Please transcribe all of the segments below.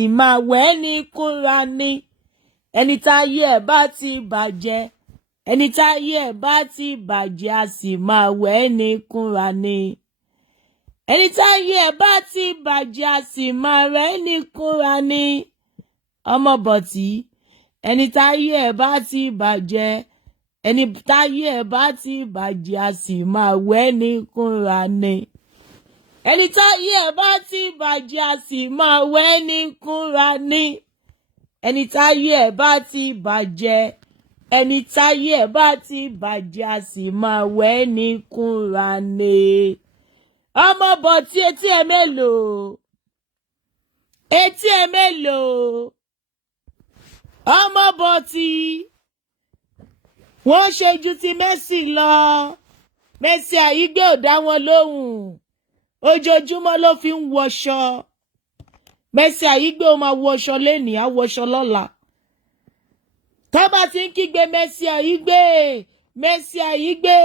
sì máa wẹ̀ ní kúnra ní. Ẹni táyé ẹ̀ bá ti bàjẹ́, ẹni táyé ẹ̀ bá ti bàjẹ́ a sì máa wẹ̀ ní kúnra ní. Ẹni táyé ẹ̀ bá ti bàjẹ́ a sì máa wẹ̀ ní kúnra ní. Ọmọ Boti, ẹni táyé ẹ̀ bá ti bàjẹ́, ẹni táyé ẹ̀ bá ti bàjẹ́ a sì máa wẹ̀ ní kúnra ní. Ẹni táyé ẹ̀ bá ti bàjẹ́ a sì máa wẹ̀ ní kúnra ní. Ẹni táyé ẹ̀ bá ti bàjẹ́, ẹni táyé ẹ̀ bá ti bàjẹ́ a sì máa wẹ̀ ní kúnra ní. Ọmọ Boti, etí ẹ mélòó? Etí ẹ mélòó? Ọmọ Boti, wọ́n ṣe ju ti Mercy lọ. Mercy Aigbe ò dá wọn lóhùn. Ojoojúmọ́ ló fi ń wọṣọ. Mercy Aigbe ó máa wọṣọ lénìí, á wọṣọ lọ́la. Tá bá ti ń kígbe Mercy Aigbe, Mercy Aigbe,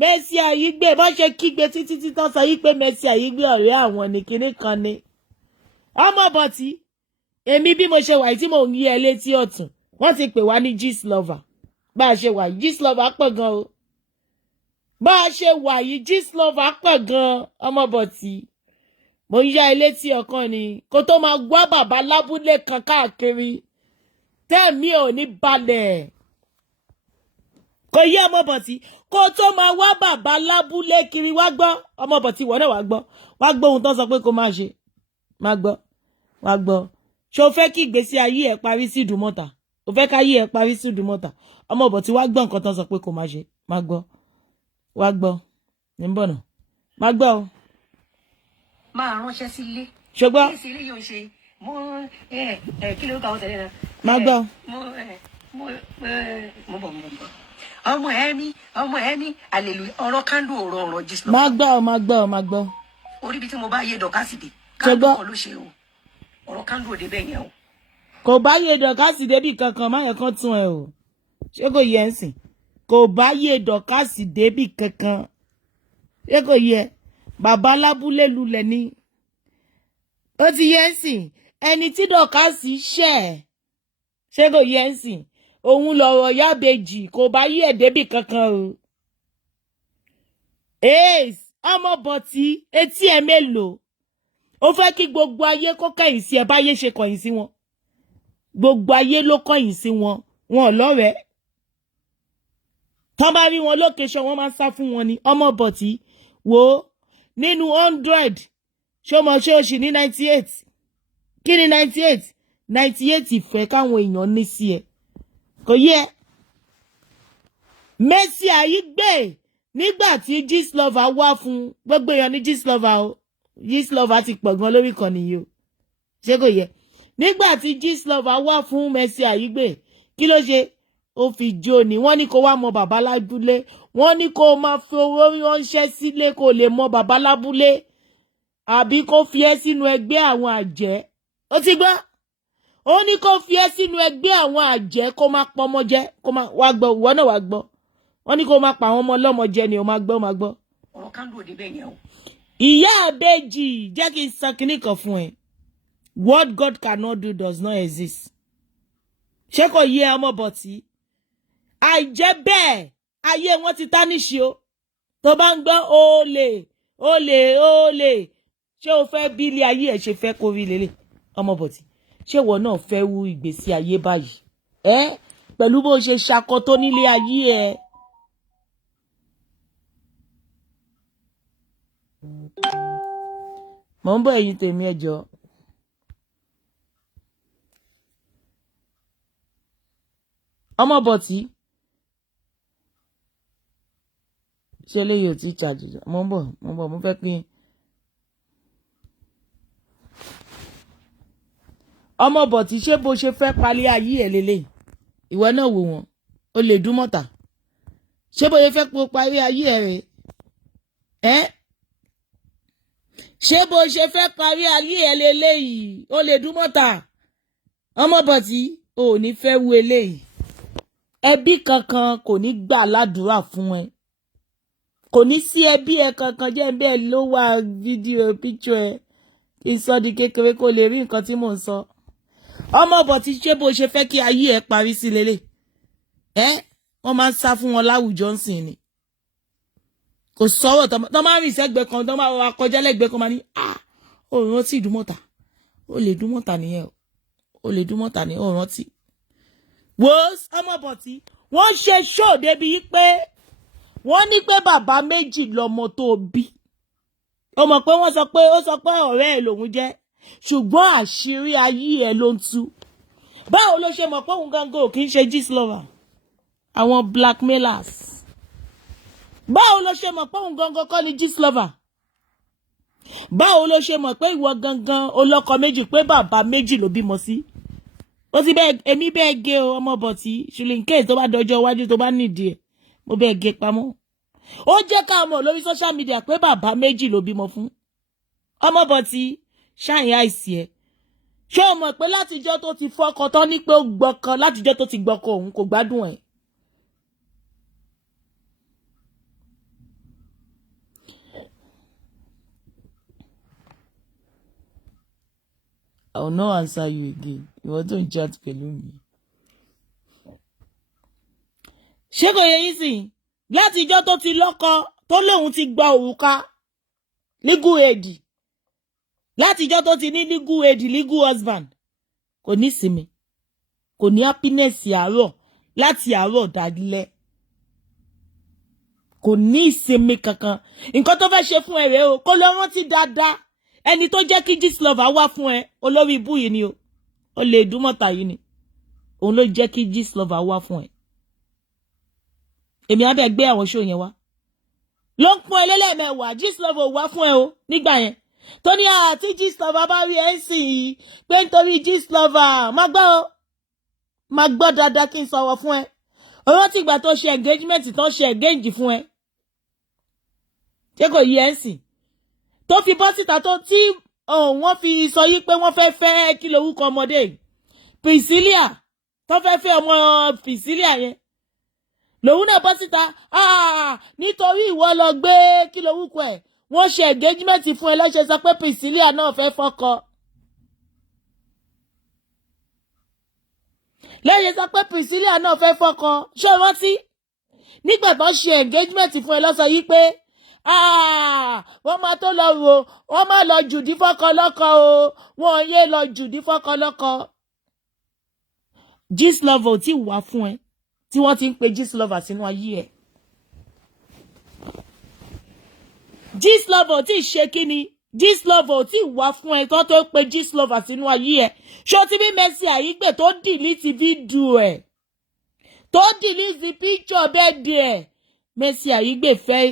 Mercy Aigbe, bó ṣe kígbe títí títọ́ sọ yí pé Mercy Aigbe ọ̀rẹ́ àwọn ní kinní kan ni. Ọmọ Boti, èmi bí mo ṣe wà tí mò ń yí ẹ létí ọ̀tún, wọ́n ti pè wá ní gist lover. Bá a ṣe wà yìí gist lover pọ̀ gan o. Bá a ṣe wà yìí gist lover pọ̀ gan. Ọmọ Boti, mo ń yá ẹ létí ọkàn ni kó tó máa gbọ́ bàbá lábúlé kan káàkiri tẹ́ẹ̀mí ò ní balẹ̀. Kò yé Ọmọ Boti, kó tó máa wá bàbá lábúlé kiri wá gbọ́. Ọmọ Boti wọ́n náà wá gbọ́ ohun tó sọ pé kó máa ṣe. Má gbọ́, wá gbọ́. Ṣé o fẹ́ kí ìgbésí ayé ẹ̀ parí sí Ìdúmọ̀tà? O fẹ́ káyé ẹ̀ parí sí Ìdúmọ̀tà? Ọmọ Boti wá gbọ́ nǹkan tó sọ pé kó máa ṣe. Má gbọ́, wá gbọ́. Ní ń bọ̀ náà. Má gbọ́ o. Máa ránṣẹ́ sílé. Ṣùgbọ́n. Kí sílé yóò ṣe mo kí ló kà ó tẹ̀lé náà. Má gbọ́. Mo bọ̀. Ọmọ ẹ̀mí hallelujah ọ̀rọ̀ kándù ọ̀rọ̀ jíṣ lọ. Má gbọ́. Orí ibi tí mo bá yé dọ̀kásì dé. Kándù kan ló ṣe o. Ọ̀rọ̀ kándù òde bẹ́ẹ̀ yẹn o. Kò bá yé dọ̀kásì débì kankan má yẹ kán tún ẹ o. Ṣé kò yẹ ń sìn? Kò bá yé dọ̀kásì débì kankan. Ṣé kò yẹ? Bàbá lábúlé lulẹ̀ ni. Ó ti yẹ ń sìn. Ẹni tí dọ̀kásì ṣẹ̀. Ṣé kò yẹ ń sìn? Òun lọ̀rọ̀ yábejì kò bá yé ẹ̀ débì kankan o. Ọmọ Boti, etí ẹ mélòó? Ó fẹ́ kí gbogbo ayé kó kẹ̀yìn sí ẹ báyé ṣe kọ̀yìn sí wọn. Gbogbo ayé ló kọ̀yìn sí wọn. Wọn lọ́rẹ̀ẹ́. Tán bá rí wọn lókèṣọ́ wọn máa ń sá fún wọn ni. Ọmọ Boti, wò ó nínú 100 ṣó mọ̀ ṣé o ṣì ní 98. Kí ni 98? 98 ìfẹ́ káwọn èèyàn ní sí ẹ. Kò yẹ. Mercy Aigbe nígbà tí gist lover wá fún gbogbo èèyàn ní gist lover o. Gist lover ti pọ̀ gan lórí ìkànnì yìí o. Ṣé kò yẹ? Nígbà tí gist lover wá fún Mercy Aigbe, kí ló ṣe? Ó fi jó ni. Wọ́n ní kó wá mọ bàbá lábúlé. Wọ́n ní kó máa fi owó ránṣẹ́ sílé kó lè mọ bàbá lábúlé. Àbí kó fi ẹ́ sínú ẹgbẹ́ àwọn àjẹ́. Ó ti gbọ́? Ó ní kó fi ẹ́ sínú ẹgbẹ́ àwọn àjẹ́ kó máa pọmọ jẹ. Kó máa wá gbọ́, ìwọ náà wá gbọ́. Wọ́n ní kó máa pa àwọn ọmọ ọlọ́mọ jẹ ni o máa gbọ́, máa gbọ́. Ọ̀rọ̀ kándù òde bẹ́ẹ̀ yẹn o. Ìyá àbèjì jẹ́ kí n sọ kinní kan fún ẹ. What God cannot do does not exist. Ṣé kò yé Ọmọ Boti? Àìjẹ́ bẹ́ẹ̀ ayé wọn ti tánìṣì o. Tó bá ń gbọ́ olè. Ṣé o fẹ́ bí ilé ayé ẹ̀ ṣe fẹ́ kó rí lélẹ̀? Ọmọ Boti, ṣé ìwọ náà fẹ́ wú ìgbésí ayé báyìí? Pẹ̀lú bó ṣe ṣakọ tó nílé ayé ẹ. Mo ń bọ̀ ẹ̀yin tèmi ẹ jọ̀ọ́. Ọmọ Boti, ṣé eléyìí ò tí charge? Mo ń bọ̀ mo fẹ́ pín. Ọmọ Boti, ṣé bó ṣe fẹ́ palẹ̀ ayé ẹ̀ lélẹ̀? Ìwọ náà wò wọ́n, o lè Ìdúmọ̀tà. Ṣé bó ṣe fẹ́ palẹ̀ ayé ẹ̀ rẹ̀? Ṣé bó ṣe fẹ́ parí ayé ẹ̀ lélẹ́yìí? O lè Ìdúmọ̀tà. Ọmọ Boti, o ò ní fẹ́ wo eléyìí. Ẹbí kankan kò ní gbà ládùúrà fún ẹ. Kò ní sí ẹbí ẹ kankan jẹ́ bẹ́ẹ̀ ló wà fídíò píkṣọ ẹ. Kí n sọ di kékeré kó lè rí nǹkan tí mò ń sọ. Omo Boti ṣé bó ṣe fẹ́ kí ayé ẹ parí sí lélẹ̀. Wọ́n máa ń sá fún wọn láwùjọ ńsìn ni. Kò sọ̀rọ̀ tó máa ń rìn sẹ́gbẹ̀ẹ́ kan tó máa wá kọjá lẹ́gbẹ̀ẹ́ kan máa ní ó rántí ìdúmọ̀tà. Ó lè dúmọ̀tà nìyẹn o. Ó lè dúmọ̀tà ní ó rántí. Wo Omo Boti wọ́n ṣe show débi pé wọ́n ní pé bàbá méjì lọmọ tó bí. Ó mọ̀ pé wọ́n sọ pé ọ̀rẹ́ ẹ̀ lòun jẹ́. Ṣùgbọ́n àṣírí ayé ẹ̀ ló ń tú. Báwo ló ṣe mọ̀ pé òun gangan ò kì í ṣe gist lover? Àwọn blackmailers. Báwo ló ṣe mọ̀ pé òun gangan kọ́ ni gist lover? Báwo ló ṣe mọ̀ pé ìwọ gangan olọ́kọ méjì pé bàbá méjì ló bímọ sí? Ó ti bẹ́ẹ̀ èmi bẹ́ẹ̀ gé o Omo Boti ṣùlìn kéè tó bá dọjọ́ iwájú tó bá nídìí ẹ̀ mo bẹ́ẹ̀ gé pamọ́. Ó jẹ́ ká mọ̀ lórí social media pé bàbá méjì ló bímọ fún. Omo Boti ṣáàyàn àìsí ẹ̀. Ṣé o mọ̀ pé látijọ́ tó ti fọ́kọ tán ní pé ó gbọ́kọ látijọ́ tó ti gbọ́kọ òun kò gbádùn ẹ̀? I will not answer you again. You want to chat pẹ̀lú mi. Ṣé kò yẹ yín sìn? Látijọ́ tó ti lọ́kọ tó lóun ti gba òrùka legal aid. Látijọ́ tó ti ní legal aid, legal husband. Kò ní sinmi. Kò ní happiness àárọ̀ láti àárọ̀ dalẹ́. Kò ní ìsinmi kankan. Nǹkan tó fẹ́ ṣe fún ẹ rèé o. Kó lọ rántí dáadáa. Ẹni tó jẹ́ kí gist lover wá fún ẹ olórí ibú yìí ni o. Ó lè dúmọ̀tà yìí ni. Òun ló jẹ́ kí gist lover wá fún ẹ. Èmi á bẹ̀ gbé àwọn show yẹn wá. Ló ń pọ́n ẹlẹ́lẹ́mẹ̀wàá gist lover wá fún ẹ o nígbà yẹn. Tó ní àti gist lover bá rí ẹ sìn yìí pé nítorí gist lover má gbọ́ o. Má gbọ́ dáadáa kí n sọ̀rọ̀ fún ẹ. Ó rántí ìgbà tó ṣe engagement tó ṣe engage fún ẹ. Ṣé kò yẹ ẹ sìn? Tó fi bọ́ síta tó tí wọ́n fi sọ yí pé wọ́n fẹ́ kí lorúkọ ọmọdé Priscilla tó fẹ́ ọmọ Priscilla yẹn lòun náà bọ́ síta nítorí ìwọ lọ gbé kí lorúkọ ẹ̀ wọ́n ṣe engagement fún ẹ lọ́ṣẹ̀ sọ pé Priscilla náà fẹ́ fọ́kọ lẹ́yìn sọ pé Priscilla náà fẹ́ fọ́kọ ṣé rántí nígbà tó ṣe engagement fún ẹ lọ́sọ yí pé wọ́n máa tó lọ rò wọ́n máa lọ jùdí fọ́kọ lọ́kọ o wọ́n yé lọ jùdí fọ́kọ lọ́kọ. Gist lover tí wà fún ẹ tí wọ́n ti ń pe gist lover sínú ayé ẹ̀. Gist lover tí ṣe kí ni gist lover tí wà fún ẹ tó pe gist lover sínú ayé ẹ̀. Ṣó ti bí Mercy Aigbe tó delete fídíò ẹ̀ tó delete picture birthday ẹ̀. Mercy Aigbe fẹ́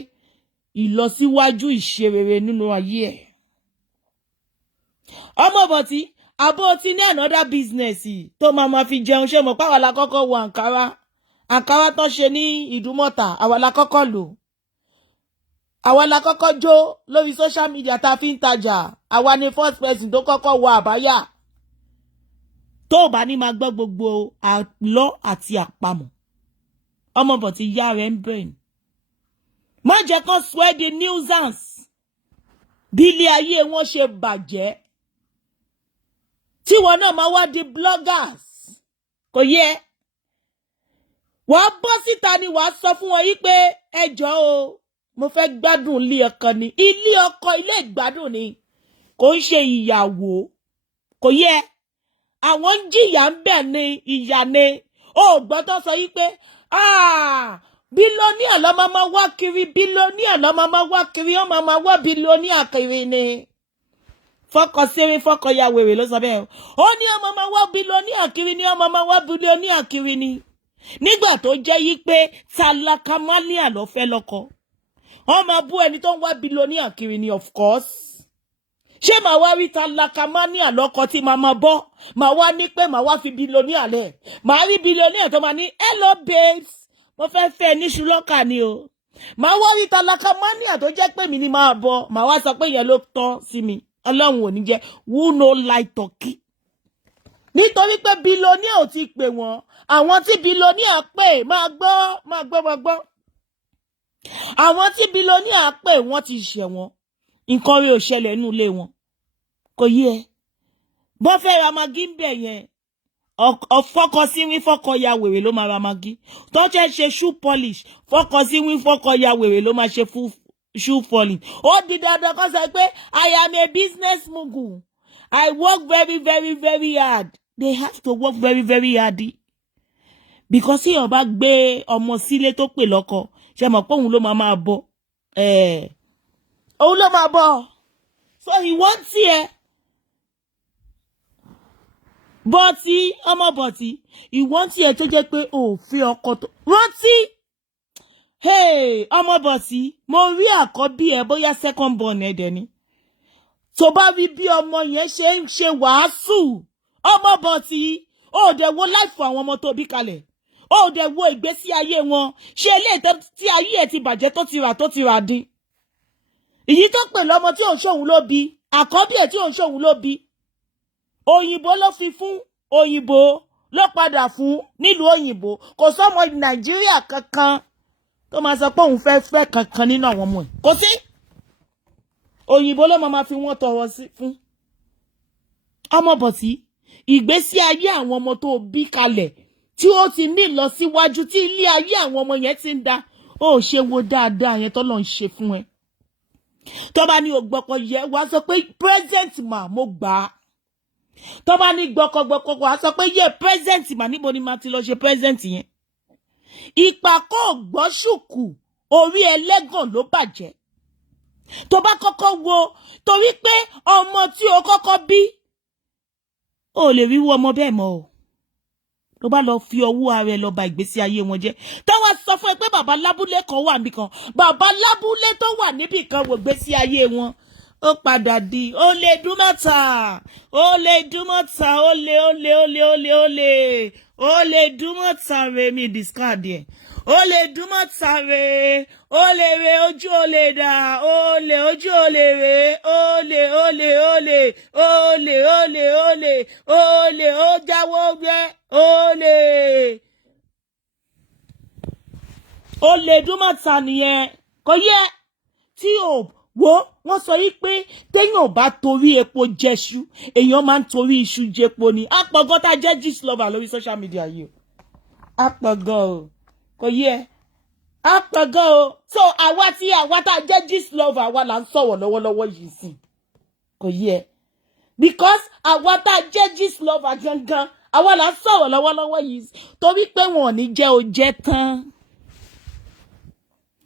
ìlọsíwájú ìṣerere nínú ayé ẹ̀. Omo Boti àbó ti ní another business tó máa fi jẹun ṣé mo pàwọn la kọ́kọ́ wọ àǹkárá tó ṣe ní ìdúmọ̀tà àwa la kọ́kọ́ lò àwa la kọ́kọ́ jó lórí social media tá a fi ń tajà àwa ni first person tó kọ́kọ́ wọ àbáyà tó bá ní máa gbọ́ gbogbo àlọ́ àti àpamọ̀ Omo Boti yá rẹ̀ ń brain. Má jẹ́ kán sọ ẹ́ di nuisance bí ilé ayé wọn ṣe bàjẹ́ tí wọn náà máa wá di bloggers kò yẹ wàá bọ́ síta ni wàá sọ fún wọn yí pé ẹ jọ̀ọ́ o mo fẹ́ gbádùn ilé ọkọ ni ilé ọkọ ilé ìgbádùn ni kò ń ṣe ìyàwó kò yẹ àwọn ń jìyà ń bẹ̀ ni ìyà ni ó gbọ́ tó sọ yí pé bílóníà ló máa wá kiri bílóníà ló máa wá kiri ó máa wá bílóníà kiri ni fọkọ séré fọkọ ya wèrè ló sọ bẹ́ẹ̀ ó ní ọmọ máa wá bílóníà kiri ni ọmọ máa wá bílóníà kiri ni nígbà tó jẹ́ yí pé tálákàmánìà ló fẹ́ lọ́kọ wọ́n máa bú ẹni tó ń wá bílóníà kiri ni of course ṣé màá wá rí tálákàmánìà lọ́kọ tí màá bọ́ màá wá ní pé màá wá fi bílóníà lẹ̀ màá rí bílóníà tó máa ní hello babes mo fẹ́ níṣu lọ́kà ni o màá wá rí tálákàmánìà tó jẹ́ pé mi ni máa bọ́ màá wá sọ pé yẹn ló tọ́ sí mi ọlọ́run ò ní jẹ́ who no like turkey nítorí pé bílóníà ò ti pè wọ́n àwọn tí bílóníà pè máa gbọ́ àwọn tí bílóníà pè wọ́n ti ṣẹ̀ wọ́n nǹkan rí ò ṣẹlẹ̀ nínú ilé wọn kò yé ẹ bọ́ fẹ́ ra magí ń bẹ̀ yẹn fọ́kọ Sinwin fọ́kọ ya wèrè ló máa ra magi. Tó ṣe shoe polish fọ́kọ Sinwin fọ́kọ ya wèrè ló máa ṣe shoe polish. Ó di dandan kó sọ pé I am a business mogul. I work very, very, very hard. They have to work very, very hard. Because tí ó bá gbé ọmọ sílé tó pè lọ́kọ, ṣé mọ̀ pé òun ló máa bọ́. Òun ló máa bọ́. So he wants here. Bọ́tí, Omo Boti, ìwọ́n tí ẹ tó jẹ́ pé ò fi ọkọ tó rántí. Hey, Omo Boti, mo rí àkọ́bí ẹ bóyá second born ẹ dẹ̀ ni. Tó bá rí bí ọmọ yẹn ṣe ń ṣe wàásù, Omo Boti, ó dẹ̀ wo life àwọn ọmọ tó bí kalẹ̀. Ó dẹ̀ wo ìgbésí ayé wọn. Ṣé eléyìí tí ayé ẹ ti bàjẹ́ tó ti rà dín. Èyí tó pè lọ́mọ tí ò ń ṣòun ló bí, àkọ́bí ẹ tí ò ń ṣòun ló bí. Òyìnbó ló fi fún, òyìnbó ló padà fún nílùú òyìnbó. Kò sọ́mọ Nàìjíríà kankan tó máa sọ pé òun fẹ́ kankan nínú àwọn ọmọ ẹ̀. Kò sí. Òyìnbó ló máa fi wọ́n tọrọ sí fún. Omo Boti, ìgbésí ayé àwọn ọmọ tó bí kalẹ̀ tí ó ti ní lọ síwájú tí ilé ayé àwọn ọmọ yẹn ti ń da. Ó ṣe wo dáadáa yẹn tó lọ ń ṣe fún ẹ. Tó bá ní ògbọ́kọ yẹ wá sọ pé present ma mo gbà á. Tó bá ní gbọ́kọgbọ́kọ wá sọ pé yẹ present ma níbo ni ma ti lọ ṣe present yẹn. Ìpàkọ́ gbọ́ṣùkù orí ẹlẹ́gàn ló bàjẹ́. Tó bá kọ́kọ́ wo torí pé ọmọ tí o kọ́kọ́ bí ó lè rí ọmọ bẹ́ẹ̀ mọ́ o. Tó bá lọ fi ọwọ́ ara ẹ lọ ba ìgbésí ayé wọn jẹ́. Táwa sọ fún ẹ pé bàbá lábúlé kan wà níbì kan. Bàbá lábúlé tó wà níbì kan wò ìgbésí ayé wọn. Ó padà di ó lè dúmọ̀tà. Ó lè dúmọ̀tà. Ó lè dúmọ̀tà re mi discard ẹ̀. Ó lè dúmọ̀tà re. Ó lè re ojú ó lè dà. Ó lè ojú ó lè re. Ó lè ó jáwọ́ gbẹ́. Ó lè dúmọ̀tà nìyẹn. Kò yẹ tí ò wo wọ́n sọ yí pé téèyàn bá torí epo jẹṣu èèyàn máa ń torí iṣu jẹpo ni. Àpọ̀gán tá jẹ́ gist lover lórí social media yìí o. Àpọ̀gán o. Kò yẹ. Àpọ̀gán o. So àwa tá jẹ́ gist lover àwa là ń sọ̀rọ̀ lọ́wọ́lọ́wọ́ yìí sí. Kò yẹ. Because àwa tá jẹ́ gist lover gangan àwa là ń sọ̀rọ̀ lọ́wọ́lọ́wọ́ yìí torí pé wọn ò ní jẹ́ o jẹ́ tán.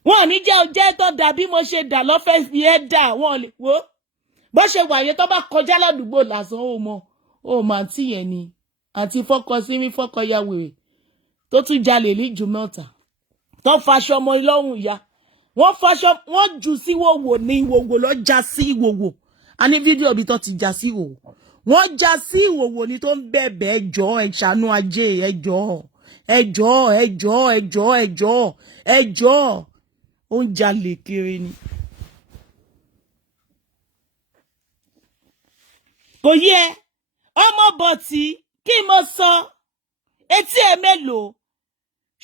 Wọn ò ní jẹ́ o jẹ́ tán dàbí mo ṣe dà lọ́fẹ̀ẹ́ fi ẹ́ dà wọ́n lè wo. Bó ṣe wà yẹn tó bá kọjá ládùúgbò lásán ó mọ àǹtí yẹn ni. Àǹtí fọ́kọ Sinwin fọ́kọ ya wèrè tó tún jalè ní Jùmọ̀tà. Tó faṣọ ọmọ lọ́rùn ya. Wọ́n jù sí ìwòwò ní ìwòwò lọ já sí ìwòwò. A ní fídíò bí tó ti já sí ìwòwò. Wọ́n já sí ìwòwò ní tó ń bẹ̀bẹ̀ ẹjọ́ ẹ̀ṣánú ajé ẹjọ́. Ó ń jalè kiri ni. Kò yẹ Omo Boti kí mo sọ etí ẹ mélòó.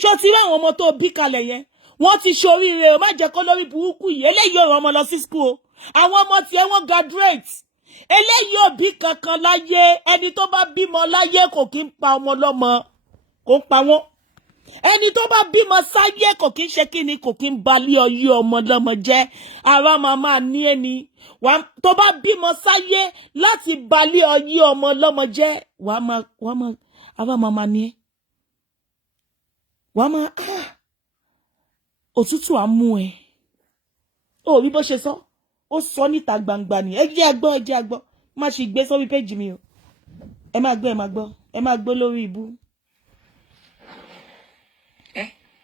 Ṣó ti rí àwọn ọmọ tó bí kalẹ̀ yẹn. Wọ́n ti ṣoríire o má jẹ́ kó lórí burúkú yìí. Eléyìí ò rán ọmọ lọ sí school o. Àwọn ọmọ tiẹ̀ wọ́n graduate. Eléyìí ò bí kankan láyé. Ẹni tó bá bímọ láyé kò kí ń pa ọmọ lọ́mọ. Kò ń pa wọ́n. Ẹni tó bá bímọ sáyé kò kí ń ṣe kíni kò kí ń balẹ̀ ọyẹ́ ọmọ lọ́mọ jẹ́. Ara màmá ní ẹni. Tó bá bímọ sáyé láti balẹ̀ ọyẹ́ ọmọ lọ́mọ jẹ́. Ara màmá ní ẹ. Òtútù á mú ẹ. Ó rí bó ṣe sọ. Ó sọ níta gbangba ni. Ẹ jẹ́ agbọ́. Má ṣe gbé sórí péjì mi o. Ẹ máa gbọ́ lórí ibú.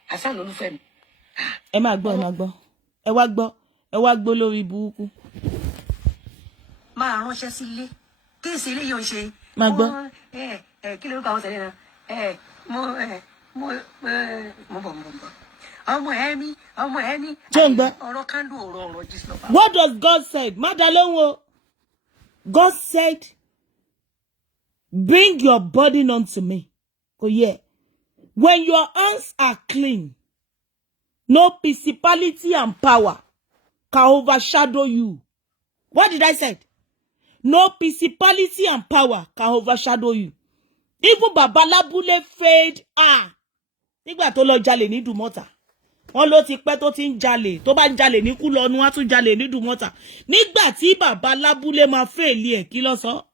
Hasan olúfẹ́ mi. Ẹ máa gbọ́. Ẹ wá gbọ́ lórí burúkú. Máa ránṣẹ́ sílé. Kéèsì ilé yóò ṣe. Máa gbọ́. Kí ló ń kọ àwọn sẹ́lẹ̀ náà? Mo bọ̀. Ọmọ ẹ̀mí. Ọ̀rọ̀ kándù ọ̀rọ̀ gist lover. What does God said? Má dá lóhùn o. God said, bring your burden unto me. Kò yẹ. When your hands are clean, no principality and power can overshadow you. What did I say? No principality and power can overshadow you. Even Baba Labule failed her. Nígbà tó lọ jalè ní Dùmọ̀tà. Wọ́n ló ti pẹ́ tó ti ń jalè. Tó bá ń jalè ní Kúlọ̀nù, wá tún jalè ní Dùmọ̀tà. Nígbà tí Baba Labule máa fail ẹ̀, kí ló sọ?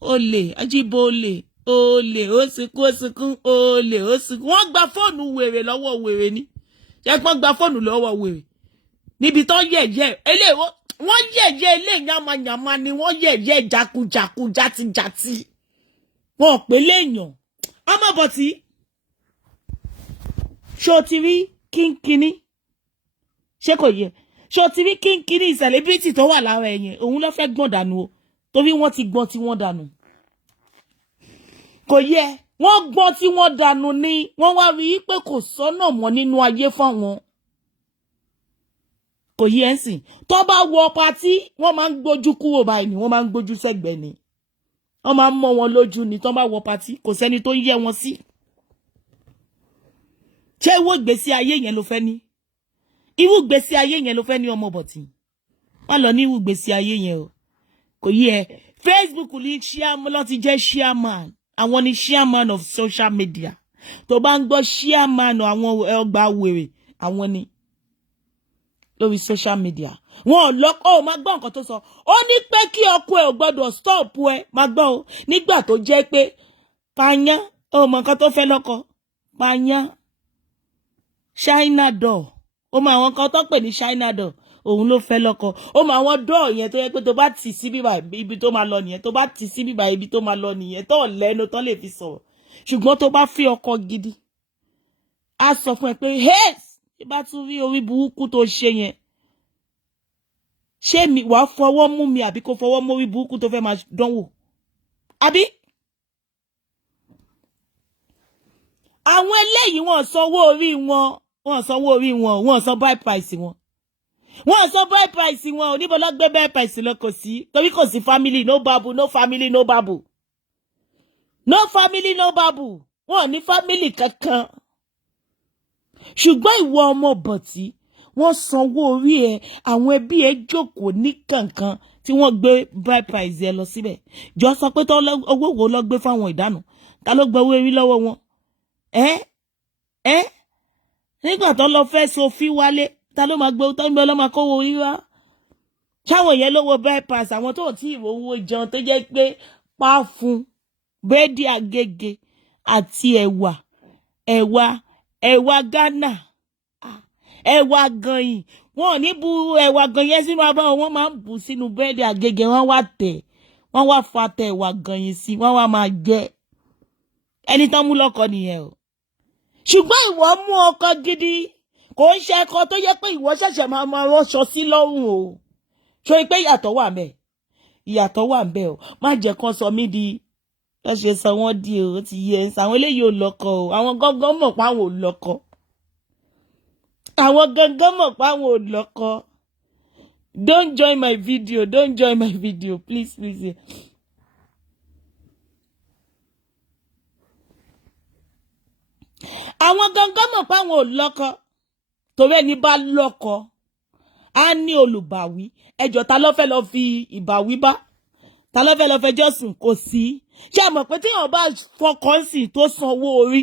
Olè, Ajíbó olè, olè, ó sìnkú, olè, ó sìnkú. Wọ́n gba fóònù wèrè lọ́wọ́ wèrè ni. Ṣé wọ́n gba fóònù lọ́wọ́ wèrè? Níbi tó yẹ̀yẹ́, wọ́n yẹ̀yẹ́ ilé yamayama ni wọ́n yẹ̀yẹ́ jakujaku jatijati. Wọ́n pè léèyàn. Ọmọ Bọ̀tí. Ṣó ti rí kínkínní? Ṣé kò yẹ? Ṣó ti rí kínkínní celebrity tó wà lára ẹ̀yẹn? Òun ló fẹ́ gbọ́n dànù o. Torí wọ́n ti gbọ́n tí wọ́n dànù. Kò yẹ. Wọ́n gbọ́n tí wọ́n dànù ni. Wọ́n wá rí pé kò sọ́nà mọ́ nínú ayé fáwọn. Kò yẹ ń sìn. Tó bá wọ patí, wọ́n máa ń gbójú kúrò báyìí ni. Wọ́n máa ń gbójú sẹ́gbẹ̀ẹ́ ni. Wọ́n máa ń mọ́ wọn lójú ni. Tó bá wọ patí, kò sẹ́ni tó ń yẹ wọn sí. Ṣé ìwọ ìgbésí ayé yẹn ló fẹ́ ní? Irú ìgbésí ayé yẹn ló fẹ́ ní Ọmọ Bọ̀tí. Wọ́n lọ ní irú ìgbésí ayé yẹn o. Kò yẹ. Facebook ní chairman ló ti jẹ́ chairman. Àwọn ni chairman of social media. Tó bá ń gbọ́ chairman àwọn ọgbà wèrè, àwọn ni lórí social media. Wọ́n lọ́kọ́ máa gbọ́ nǹkan tó sọ. Ó ní pé kí ọkọ ẹ̀ ò gbọ́dọ̀ stop ẹ. Máa gbọ́ o. Nígbà tó jẹ́ pé pààyàn, ó mọ nǹkan tó fẹ́ lọ́kọ. Pààyàn. China door. Ó mọ àwọn kan tó pè ní China door. Òun ló fẹ́ lọ́kọ. Ó mọ àwọn door yẹn tó yẹ pé tó bá tì sí bíbá ibi tó máa lọ nìyẹn. Tó bá tì sí bíbá ibi tó máa lọ nìyẹn. Tó lẹ́nu tó lè fi sọ̀rọ̀. Ṣùgbọ́n tó bá fi ọkọ gidi, á sọ fún ẹ pé, hey, tí bá tún rí orí burúkú tó ṣe yẹn. Ṣé mi wàá fọwọ́ mú mi àbí kó fọwọ́ mú orí burúkú tó fẹ́ máa dánwò? Àbí? Àwọn eléyìí wọ́n sanwó orí wọn. Wọ́n sanwó orí wọn. Wọ́n san buy price wọn. Wọ́n san buy price wọn. Níbo ló gbé buy price lọ kò sí? Torí kò sí family, no babu, no family, no babu. No family, no babu. Wọ́n ní family kankan. Ṣùgbọ́n ìwọ Ọmọ Bọ̀tí, wọ́n sanwó orí ẹ. Àwọn ẹbí ẹ jókòó ní kankan tí wọ́n gbé buy price ẹ lọ síbẹ̀. Jọ sọ pé tó owó wo ló gbé fáwọn ìdáná. Ta ló gbé owó orí lọ́wọ́ wọn? Nígbà tó lọ fẹ́ Sophie wálé, ta ló máa gbé owó tó ń bẹ lọ́ máa kówó orí wá? Ṣáwọn yẹn lówó bypass, àwọn tó tí ìwòwò jẹun tó jẹ́ pé pa fún bẹ́ẹ̀dì Agége àti ẹ̀wà Ghana, ẹ̀wà Gànyìn. Wọ́n ò ní bu ẹ̀wà Gànyìn sínú abọ́, wọ́n máa ń bù sínú bẹ́ẹ̀dì Agége, wọ́n wá tẹ̀, wọ́n wá fa tẹ̀ ẹ̀wà Gànyìn sí, wọ́n wá máa jẹ. Ẹni tán mú lọ́kọ nìyẹn o. Ṣùgbọ́n ìwọ mú ọkọ gidi, kò ń ṣe ẹ̀kọ́ tó yẹ pé ìwọ ṣẹ̀ṣẹ̀ máa rọ́ṣọ sí lọ́rùn o. Ṣó pé ìyàtọ̀ wà ńbẹ̀? Ìyàtọ̀ wà ńbẹ̀ o. Má jẹ́ kán sọ mí di ẹ ṣe sọ wọ́n di o, ti yẹ àwọn eléyìí ò lọ́kọ o. Àwọn gangan mọ̀ pé àwọn ò lọ́kọ. Àwọn gangan mọ̀ pé àwọn ò lọ́kọ. Don't join my video. Don't join my video. Please, please. Àwọn gangan mọ̀ pé àwọn ò lọ́kọ. Torí ẹni bá lọ́kọ, á ní olùbáwí. Ẹjọ́ ta ló fẹ́ lọ fi ìbáwí bá? Ta ló fẹ́ lọ fẹjọ́ sùn? Kò sí. Ṣé mọ̀ pé téèyàn bá fọkàn sí tó sanwó orí?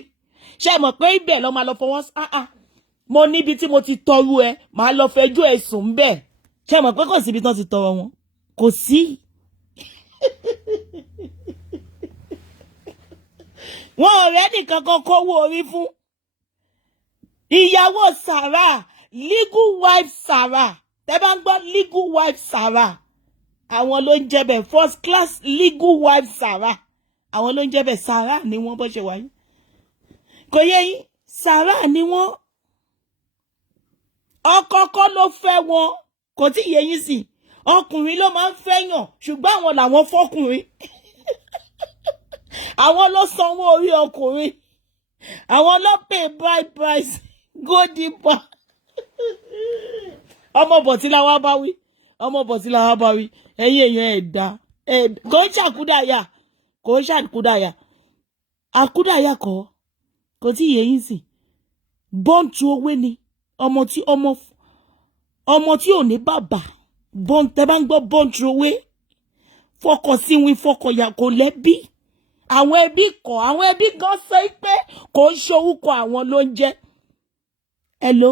Ṣé mọ̀ pé ibẹ̀ lọ máa lọ fọwọ́ sí? Mo níbi tí mo ti tọrú ẹ, màá lọ fẹjọ́ ẹ sùn bẹ́ẹ̀. Ṣé mọ̀ pé kò síbi tán ti tọrọ wọn? Kò sí. Wọn ò rẹ́ nìkan kan kówó orí fún. Ìyàwó Sarah, legal wife Sarah. Tẹ́ bá ń gbọ́ legal wife Sarah. Àwọn ló ń jẹ́ bẹ̀ first class legal wife Sarah. Àwọn ló ń jẹ́ bẹ̀ Sarah ni wọ́n bó ṣe wáyé. Kò yé yín, Sarah ni wọ́n. Ọkọ kọ́ ló fẹ́ wọn. Kò tí yé yín sí. Ọkùnrin ló máa ń fẹ́yàn, ṣùgbọ́n àwọn làwọn fọ́kùnrin. Àwọn ló sanwó orí ọkùnrin. Àwọn ló pay bride price. Go deeper. Ọmọ Bọ̀tí la wá bá wí. Ọmọ Bọ̀tí la wá bá wí. Ẹ̀yin èèyàn ẹ̀dá. Kò ń ṣàkúdàyà. Kò ń ṣàkúdàyà. Àkúdàyà kọ́. Kò tí yé yín sí. Bọ́ǹtù owó ni. Ọmọ tí ò ní bàbá. Tẹ́ bá ń gbọ́ bọ́ǹtù owó. Fọkọ Sinwin fọkọ ya kò lẹ́bí. àwọn ẹbí kọ̀, àwọn ẹbí gan sọ pé kò ń ṣorúkọ àwọn ló ń jẹ́. Hello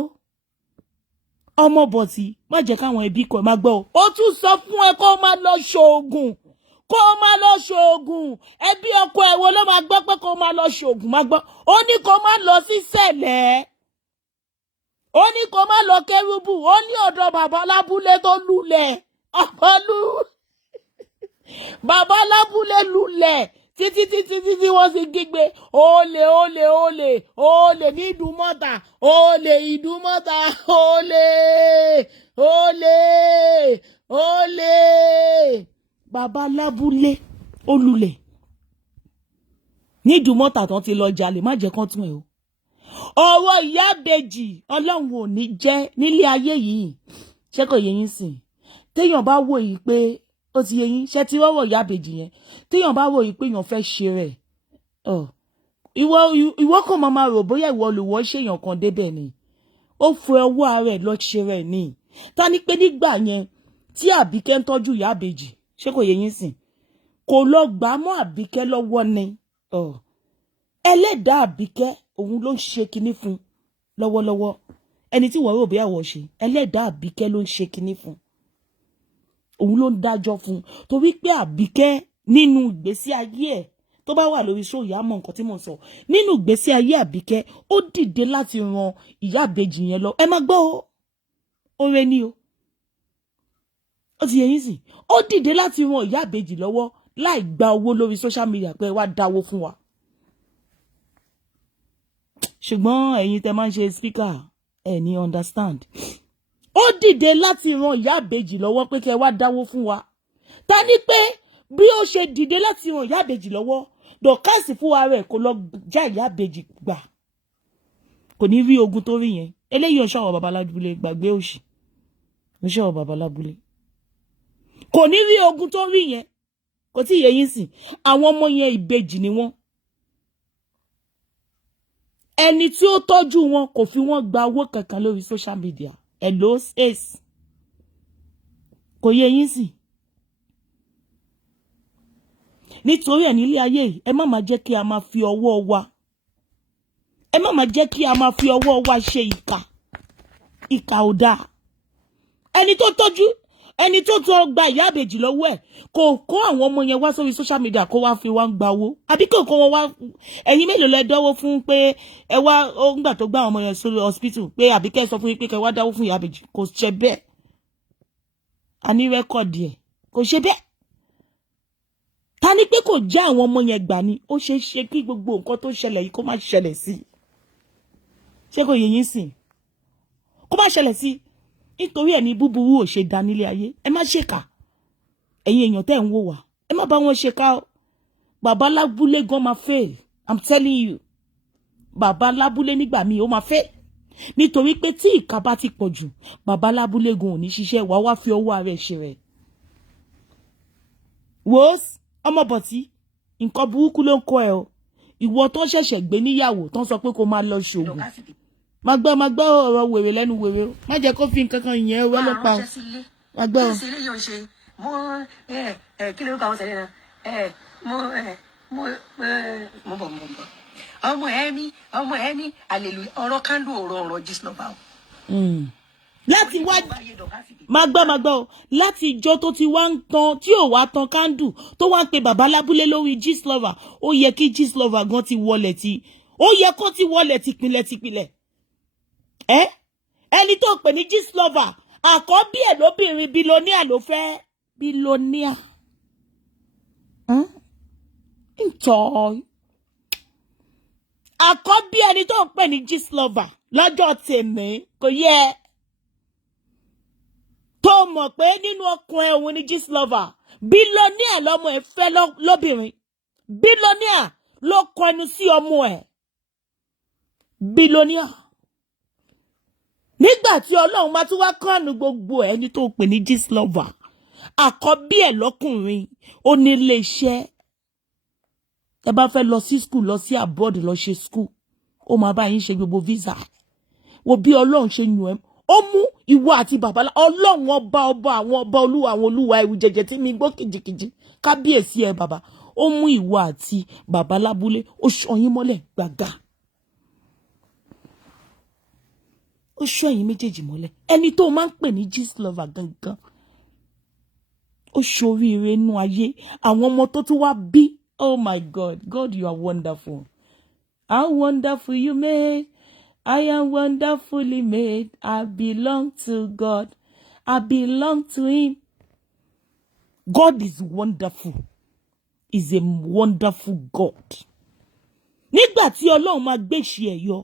Omo Boti, má jẹ́ káwọn ẹbí kọ̀ má gbọ́. Ó tún sọ fún ẹ kó má lọ ṣoògùn, kó má lọ ṣoògùn. Ẹbí ọkọ ẹ̀ wo ló máa gbọ́ pé kó má lọ ṣoògùn, má gbọ́. Ó ní kó má lọ sí Sẹ̀lẹ̀, ó ní kó má lọ Kérúbù, ó ní ọ̀dọ̀ bàbá lábúlé tó lulẹ̀. Bàbá lábúlé lulẹ̀ títí wọ́n sì kígbe olè olè olè olè ní Ìdúmọ̀tà, olè Ìdúmọ̀tà, olè olè olè. Bàbá lábúlé ó lulẹ̀ ní Ìdúmọ̀tà tán ti lọ jalè, má jẹ́ kán tún ẹ̀ o. Ọ̀rọ̀ ìyá ìbejì Ọlọ́run ò ní jẹ́ nílé ayé yìí. Ṣé kò yé yín sìn? Téèyàn bá wò yìí pé ó ti yé yín, ṣé tí wọ́n wọ̀ ìyá ìbejì yẹn, téèyàn bá wò yìí pé èèyàn fẹ́ ṣe rẹ̀, ìwọ kàn máa rò bóyá ìwọ olùwọ́ ṣèyàn kan débẹ̀ ni. Ó fẹ́ ọwọ́ ara ẹ̀ lọ ṣe rẹ̀ ni. Ta ni pé nígbà yẹn tí Àbíkẹ́ ń tọ́jú ìyá ìbejì, ṣé kò yé yín sìn? Kò lọ gbà mọ́ Àbíkẹ́ lọ́wọ́ ni. Ẹlẹ́dàá Àbíkẹ́ òun ló ń ṣe kinní fún lọ́wọ́lọ́wọ́. Ẹni tí wọ́n rò bóyá wọ́n ṣe, Ẹlẹ́dàá Àbíkẹ́ ló ń ṣe kinní fún. Òun ló ń dájọ́ fún, torí pé Àbíkẹ́ nínú ìgbésí ayé ẹ̀ tó bá wà lórí show ìyá mọ̀ nǹkan tí mò ń sọ. Nínú ìgbésí ayé Àbíkẹ́, ó dìde láti ran ìyá ìbejì yẹn lọ. Ẹ má gbọ́ o, oore ni o. Ó ti yé yín sìn? Ó dìde láti ran ìyá ìbejì lọ́wọ́ láì gba owó lórí social media pé wá dáwó fún wa. Ṣùgbọ́n ẹ̀yin tẹ́ máa ń ṣe speaker ẹ̀ ní understand. Ó dìde láti ran ìyá ìbejì lọ́wọ́ pé kẹ́ wá dáwó fún wa. Ta ni pé bí ó ṣe dìde láti ran ìyá ìbejì lọ́wọ́, Dọ̀kásì fún wa rẹ̀ kó lọ já ìyá ìbejì gbà. Kò ní rí ogun tó rí yẹn. Eléyìí ò ṣọ̀rọ̀ bàbá lábúlé, gbàgbé òṣì. Ó ṣọ̀rọ̀ bàbá lábúlé. Kò ní rí ogun tó rí yẹn. Kò tí yé yín sìn. Àwọn ọmọ yẹn ìbejì ni wọ́n. Ẹni tí ó tọ́jú wọn kò fi wọ́n gba owó kankan lórí social media. Hello ace. Kò yé yín sìn. Nítorí ẹ̀ nílé ayé yìí, ẹ má máa jẹ́ kí a máa fi ọwọ́ wa. Ẹ má máa jẹ́ kí a máa fi ọwọ́ wa ṣe ìkà. Ìkà ò dáa. Ẹni tó tọ́jú, ẹni tó tọ́ gba ìyá ìbejì lọ́wọ́ ẹ̀, kò kó àwọn ọmọ yẹn wá sórí social media kó wá fi wá ń gba owó. Àbí kò kó wọn wá, ẹ̀yin mélòó lẹ dánwó fún pé ẹ wá ó ń gbà tó gbá àwọn ọmọ yẹn sórí hospital pé Àbíkẹ́ sọ fún yín pé kẹ́ wá dáwó fún ìyá ìbejì. Kò ṣe bẹ́ẹ̀. A ní rẹ́kọ̀dì ẹ̀. Kò ṣe bẹ́ẹ̀. Ta ni pé kò já àwọn ọmọ yẹn gbà ni? Ó ṣe é ṣe kí gbogbo nǹkan tó ṣẹlẹ̀ yìí kó má ṣẹlẹ̀ sí. Ṣé kò yé yín sìn? Kó má ṣẹlẹ̀ sí. Nítorí ẹ̀ ní búburú ò ṣe dá nílé ayé. Ẹ má ṣèkà. Ẹ̀yin èèyàn tẹ́ ń wò wá. Ẹ má bá wọn ṣèkà o. Bàbá lábúlé gan máa fail. I'm telling you. Bàbá lábúlé nígbà míì ó máa fail. Nítorí pé tí ìkà bá ti pọ̀ jù, bàbá lábúlé gan ò ní ṣiṣẹ́, wá fi ọwọ́ ara ẹ̀ ṣe rẹ̀. Wòs Omo Boti, nǹkan burúkú ló ń kọ́ ẹ o. Ìwọ tó ṣẹ̀ṣẹ̀ gbé níyàwó tán sọ pé kó máa lọ ṣoògùn. Má gbọ́ ọ̀rọ̀ wèrè lẹ́nu wèrè o. Má jẹ́ kó fi nǹkan kan yẹn wẹ́ ló pa o. Má gbọ́ o. Kí ló ń kọ́ àwọn sẹ́lẹ̀ náà? Mo bọ̀. Ọmọ ẹni hallelujah, ọ̀rọ̀ kándù ọ̀rọ̀ jísnọ́bà o. Láti wá má gbọ́ o. Láti ìjọ tó ti wá ń tan tí ò wá tan kándù tó wá ń pe bàbá lábúlé lórí Gistlover, ó yẹ kí Gistlover gan ti wọlẹ̀ tí. Ó yẹ kó ti wọlẹ̀ tipilẹ̀. Ẹni tó pè ní Gistlover, àkọ́bí ẹ̀ lóbìnrin bílóníà ló fẹ́. Bílóníà. Ntọ́. Àkọ́bí ẹni tó pè ní Gistlover lọ́jọ́ tèmi kò yẹ. Tó mọ̀ pé nínú ọkùn ẹ̀ òun ni Gistlover. Bílóníà lọ́mọ ẹ̀ fẹ́ lóbìnrin. Bílóníà ló kọ ẹnu sí ọmọ ẹ̀. Bílóníà. Nígbà tí Ọlọ́run máa tún wá kọ́ọ̀nù gbogbo ẹni tó pè ní Gistlover, àkọ́bí ẹ̀ lọ́kùnrin ó ní ilé iṣẹ́. Ẹ bá fẹ́ lọ sí school, lọ sí abroad lọ ṣe school, ó máa bá yín ṣe gbogbo visa. Wo bí Ọlọ́run ṣe yàn ẹ́. Ó mú ìwọ àti bàbá Ọlọ́run ọba àwọn ọba olúwa àwọn olúwa ewu jẹjẹ tí mi gbọ́ kìjìkìjì kábíyèsí ẹ bàbá. ó mú ìwọ àti bàbá lábúlé ó ṣọyín mọ́lẹ̀ gbàgà. Ó ṣọyín méjèèjì mọ́lẹ̀. Ẹni tó máa ń pè ní gist lover gangan. Ó ṣoríire nínú ayé. Àwọn ọmọ tó tún wá bí. Oh my God. God, you are wonderful. How wonderful you made. I am wonderfully made. I belong to God. I belong to Him. God is wonderful. He's a wonderful God. Nígbà tí Ọlọ́run máa gbé ìṣe ẹ̀ yọ,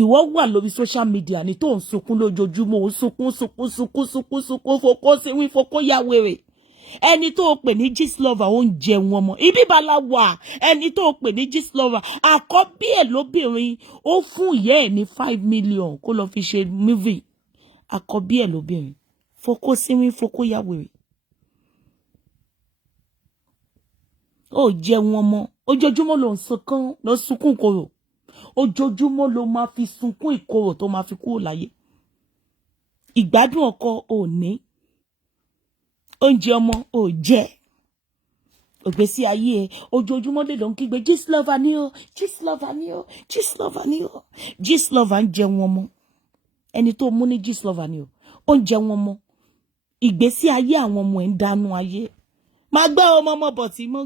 ìwọ wà lórí social media ní tó ń sunkún lójoojúmọ́, ó sunkún, fokó Sinwin, fokó ya wèrè. Ẹni tó pè ní gist lover ó ń jẹun ọmọ. Ibi bala wà. Ẹni tó pè ní gist lover, àkọ́bí ẹ̀ lóbìnrin, ó fún ìyá ẹ̀ ní 5 million kó lọ fi ṣe movie. Àkọ́bí ẹ̀ lóbìnrin. Fokó Sinwin, fokó ya wèrè. Ó jẹun ọmọ. Ojoojúmọ́ ló ń sunkún, ló sunkún ìkorò. Ojoojúmọ́ ló máa fi sunkún ìkorò tó máa fi kúrò láyé. Ìgbádùn ọkọ ò ní. Oúnjẹ ọmọ ò jẹ. Ògbésí ayé ẹ ojoojúmọ́ lè lọ ń kígbe gist lover ni o, gist lover ni o, gist lover ni o. Gist lover ń jẹun ọmọ. Ẹni tó mú ní gist lover ni o. Ó ń jẹun ọmọ. Ìgbésí ayé àwọn ọmọ ẹ̀ ń dánú ayé. Má gbọ́ o Omo Boti, má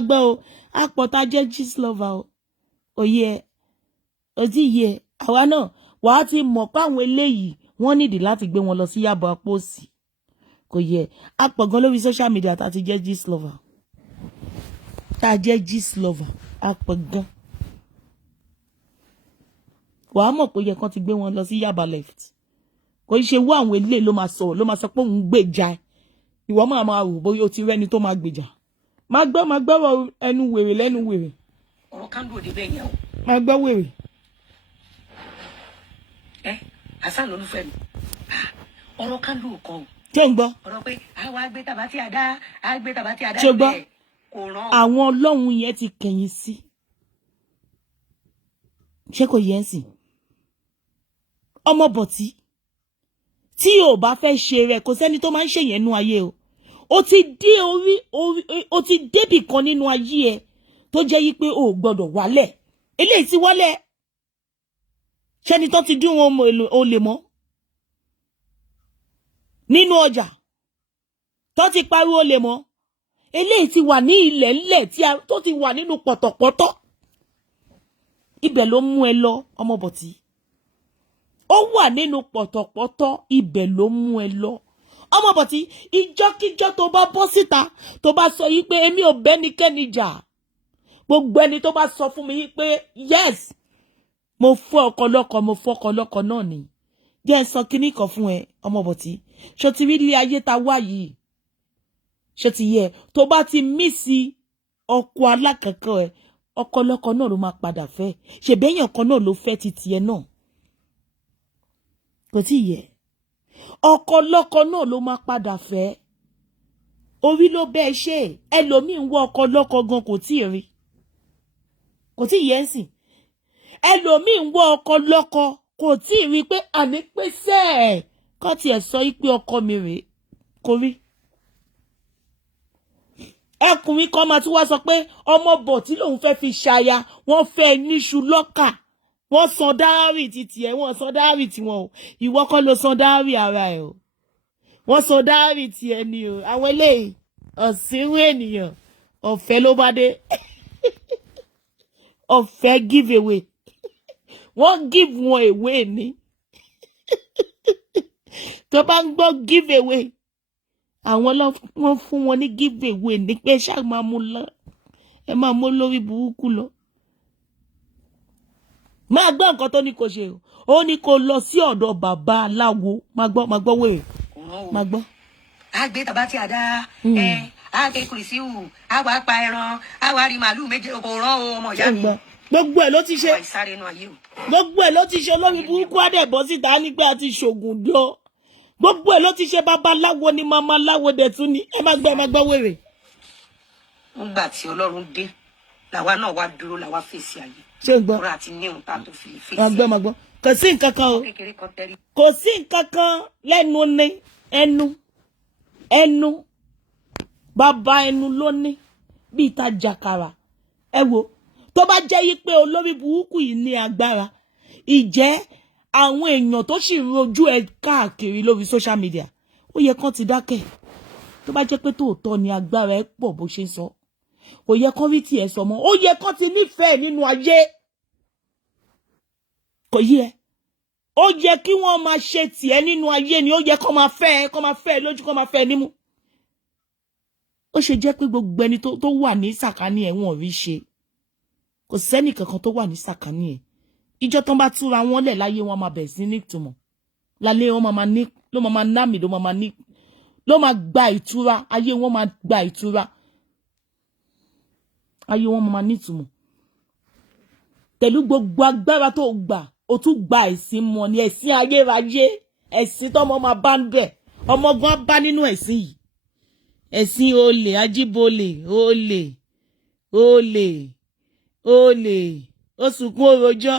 gbọ́ o. Àpọ̀tá jẹ́ gist lover o. Oyè ó ti yẹ. Àwa náà wàá ti mọ̀ pé àwọn eléyìí wọ́n nídìí láti gbé wọn lọ sí Yàbọ̀ Àpòsí. Kò yẹ. Àpọ̀gan lórí social media tá ti jẹ́ gist lover. Tá jẹ́ gist lover. Àpọ̀gan. Wàá mọ̀ pé yẹ kán ti gbé wọn lọ sí Yàbọ̀ left. Kò ṣe wá àwọn eléyìí ló máa sọ pé òun gbèjà. Ìwọ máa rò bóyá o ti rẹ́ni tó máa gbèjà. Má gbọ́ ẹnu wèrè lẹ́nu wèrè. Ọ̀rọ̀ Kándu òde bẹ́ẹ̀ yẹn o. Má gbọ́ wèrè. Hasan lolúfẹ́ mi. Ọ̀rọ̀ Kándu kan o. Ṣé ń gbọ́? Ọ̀rọ̀ pé àwa gbé tàbátì àdá, àgbé tàbátì àdá. Ṣé gbọ́? Kò rán. Àwọn Ọlọ́run yẹn ti kẹ̀yìn sí. Ṣé kò yẹ ń sìn? Omo Boti. Tí o bá fẹ́ ṣe rẹ̀ kò sẹ́ni tó máa ń ṣe yẹn nínú ayé o. O ti dé o ti débì kan nínú ayé ẹ tó jẹ́ yí pé o gbọ́dọ̀ wálẹ̀. Eléyìí ti wálẹ̀. Ṣẹ́ni tó ti dín wọn o lè mọ́. Nínú ọjà tó ti pariwo lè mọ́. Eléyìí ti wà ní ilẹ̀ ńlẹ̀ tó ti wà nínú pọ̀tọ̀pọ̀tọ̀. Ibẹ̀ ló mú ẹ lọ Omo Boti. Ó wà nínú pọ̀tọ̀pọ̀tọ̀, ibẹ̀ ló mú ẹ lọ. Omo Boti, ìjọ́kíjọ́ tó bá bọ́ síta, tó bá sọ yí pé èmi ò bẹ́nikẹ́ni jà. Gbogbo ẹni tó bá sọ fún mi yí pé yes, mo fẹ́ ọkọ lọ́kọ náà ni. Jẹ́ sọ kíní kan fún ẹ Omo Boti. Ṣó ti rí ilé ayé ta wá yìí. Ṣó ti yẹ tó bá ti mísì ọkọ alákọ̀ọ́kọ́ ẹ, ọkọ lọ́kọ náà ló máa padà fẹ́. Ṣèbéyàn kan náà ló fẹ́ titi ẹ náà. Kò tí yẹ. Ọkọ lọ́kọ náà ló máa padà fẹ́. Orí ló bẹ́ẹ̀ ṣe. Ẹlòmíì ń wọ ọkọ lọ́kọ gan kò tí rí. Kò tí yẹ ń sìn. Ẹlòmíì ń wọ ọkọ lọ́kọ kò tí rí pé àní pé sẹ́ẹ̀. Kọ́ tiẹ̀ sọ pé ọkọ mi rèé. Kò rí. Ẹkùnrin kan máa tún wá sọ pé Omo Boti lòun fẹ́ fi ṣaya. Wọ́n fẹ́ níṣu lọ́kà. Wọ́n san dáárì títí ẹ̀, wọ́n san dáárì tiwọn o. Ìwọ kọ́ ló san dáárì ara ẹ̀ o. Wọ́n san dáárì ti ẹ ni o. Àwọn eléyìí ọ̀sìnwó ènìyàn ọ̀fẹ́ ló bá dé. Ọ̀fẹ́ give away. Wọ́n give wọn away ni. Tó bá ń gbọ́ give away. Àwọn wọ́n fún wọn ní give away ní pé ṣáà máa mú lọ. Ẹ máa mú lórí burúkú lọ. Máa gbọ́ nǹkan tó ní kò ṣe o. Ó ní kó lọ sí ọ̀dọ̀ bàbá aláwo. Máa gbọ́ wèrè. Máa gbọ́. Àgbé tàbátì àdá, àgbé kùrìsíù, àwa pa ẹran, àwa rí màálù méje kò rán o ọmọ ìyá mi. Gbogbo ẹ̀ ló ti ṣe. Ìsáré inú ayé o. Gbogbo ẹ̀ ló ti ṣe olórí burúkú àdẹ̀bọ̀ síta ní pé a ti ṣògùn lọ. Gbogbo ẹ̀ ló ti ṣe babaláwo ni mama láwo dẹ̀ tún ni. Ẹ máa gbọ́ wèrè. Nígbà tí Ọlọ́run dé, làwa náà wá dúró, làwa fèsì ayé. Ṣé ń gbọ́? Ọ̀rọ̀ àti ní ohun tá a tó fi fèsì. Máa gbọ́. Kò sí nǹkan kan o. Kò sí nǹkan kan lẹ́nu ní ẹnu. Bàbá ẹnu ló ní. bí ìta jàkàrà. Ẹ wo, tó bá jẹ́ yí pé olórí burúkú yìí ní agbára, ìjẹ́ àwọn èèyàn tó sì rojú ẹ káàkiri lórí social media, ó yẹ kán ti dákẹ́. Tó bá jẹ́ pé tòótọ́ ni agbára ẹ pọ̀ bó ṣe ń sọ, kò yẹ kán rí tí ẹ sọ mọ́. Ó yẹ kán ti nífẹ̀ẹ́ nínú ayé. Kò yẹ. Ó yẹ kí wọ́n máa ṣe tiẹ̀ nínú ayé ni. Ó yẹ kán máa fẹ́ lójú, kán máa fẹ́ nímú. Ó ṣe jẹ́ pé gbogbo ẹni tó wà ní sàkání ẹ̀ wọ́n rí ṣe. Kò sẹ́nì kankan tó wà ní sàkání ẹ̀. Ìjọ tán bá túra wọn lẹ̀ láyé wọn máa bẹ̀ sí ní ìtumọ̀. Lálé wọn máa ní, ló máa námì, ló máa gba ìtura. Ayé wọn máa gba ìtura. Ayé wọn máa ní ìtumọ̀. Pẹ̀lú gbogbo agbára tó gbà, ó tún gba ẹ̀sìn mọ́ ni, ẹ̀sìn ayérayé, ẹ̀sìn tọ́mọ máa bá ń bẹ̀. Ọmọ gan bá nínú ẹ̀sìn yìí. Ẹ̀sìn olè, ajíbolè, olè, ó sunkún orojọ́.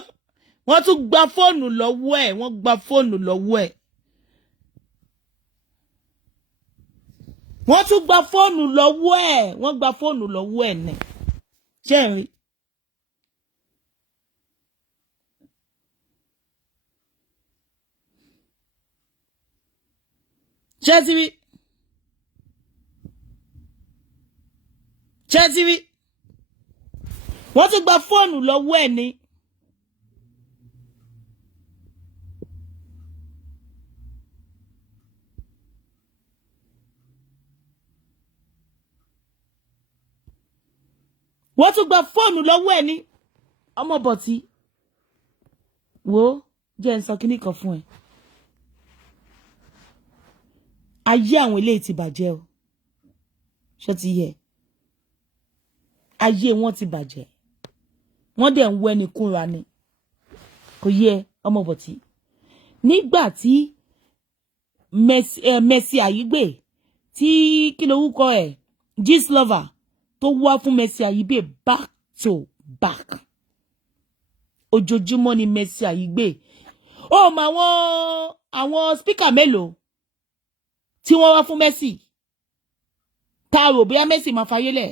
Wọ́n tún gba fóònù lọ́wọ́ ẹ̀, wọ́n gba fóònù lọ́wọ́ ẹ̀. Wọ́n tún gba fóònù lọ́wọ́ ẹ̀, wọ́n gba fóònù lọ́wọ́ ẹ̀ nẹ̀. Ṣé ẹ rí? Ṣé ti rí? Ṣé ti rí? Wọ́n tún gba fóònù lọ́wọ́ ẹ̀ ni. Wọ́n tún gba fóònù lọ́wọ́ ẹ̀ ni. Ọmọ Bọ̀tí, wo jẹ́ n sọ kíní kan fún ẹ. Ayé àwọn eléyìí ti bàjẹ́ o. Ṣé ti yẹ? Ayé wọn ti bàjẹ́. Wọ́n dẹ̀ ń wọ ẹni kúnra ni. Kò yẹ Ọmọ Bọ̀tí. Nígbà tí Mercy Aigbe tí kí lorúkọ ẹ̀ Gistlover tó wá fún Mercy Aigbe back to back. Ojoojúmọ́ ni Mercy Aigbe. Ó mọ àwọn speaker mélòó tí wọ́n wá fún Mercy. Tá rò bóyá Mercy máa fayé lẹ̀.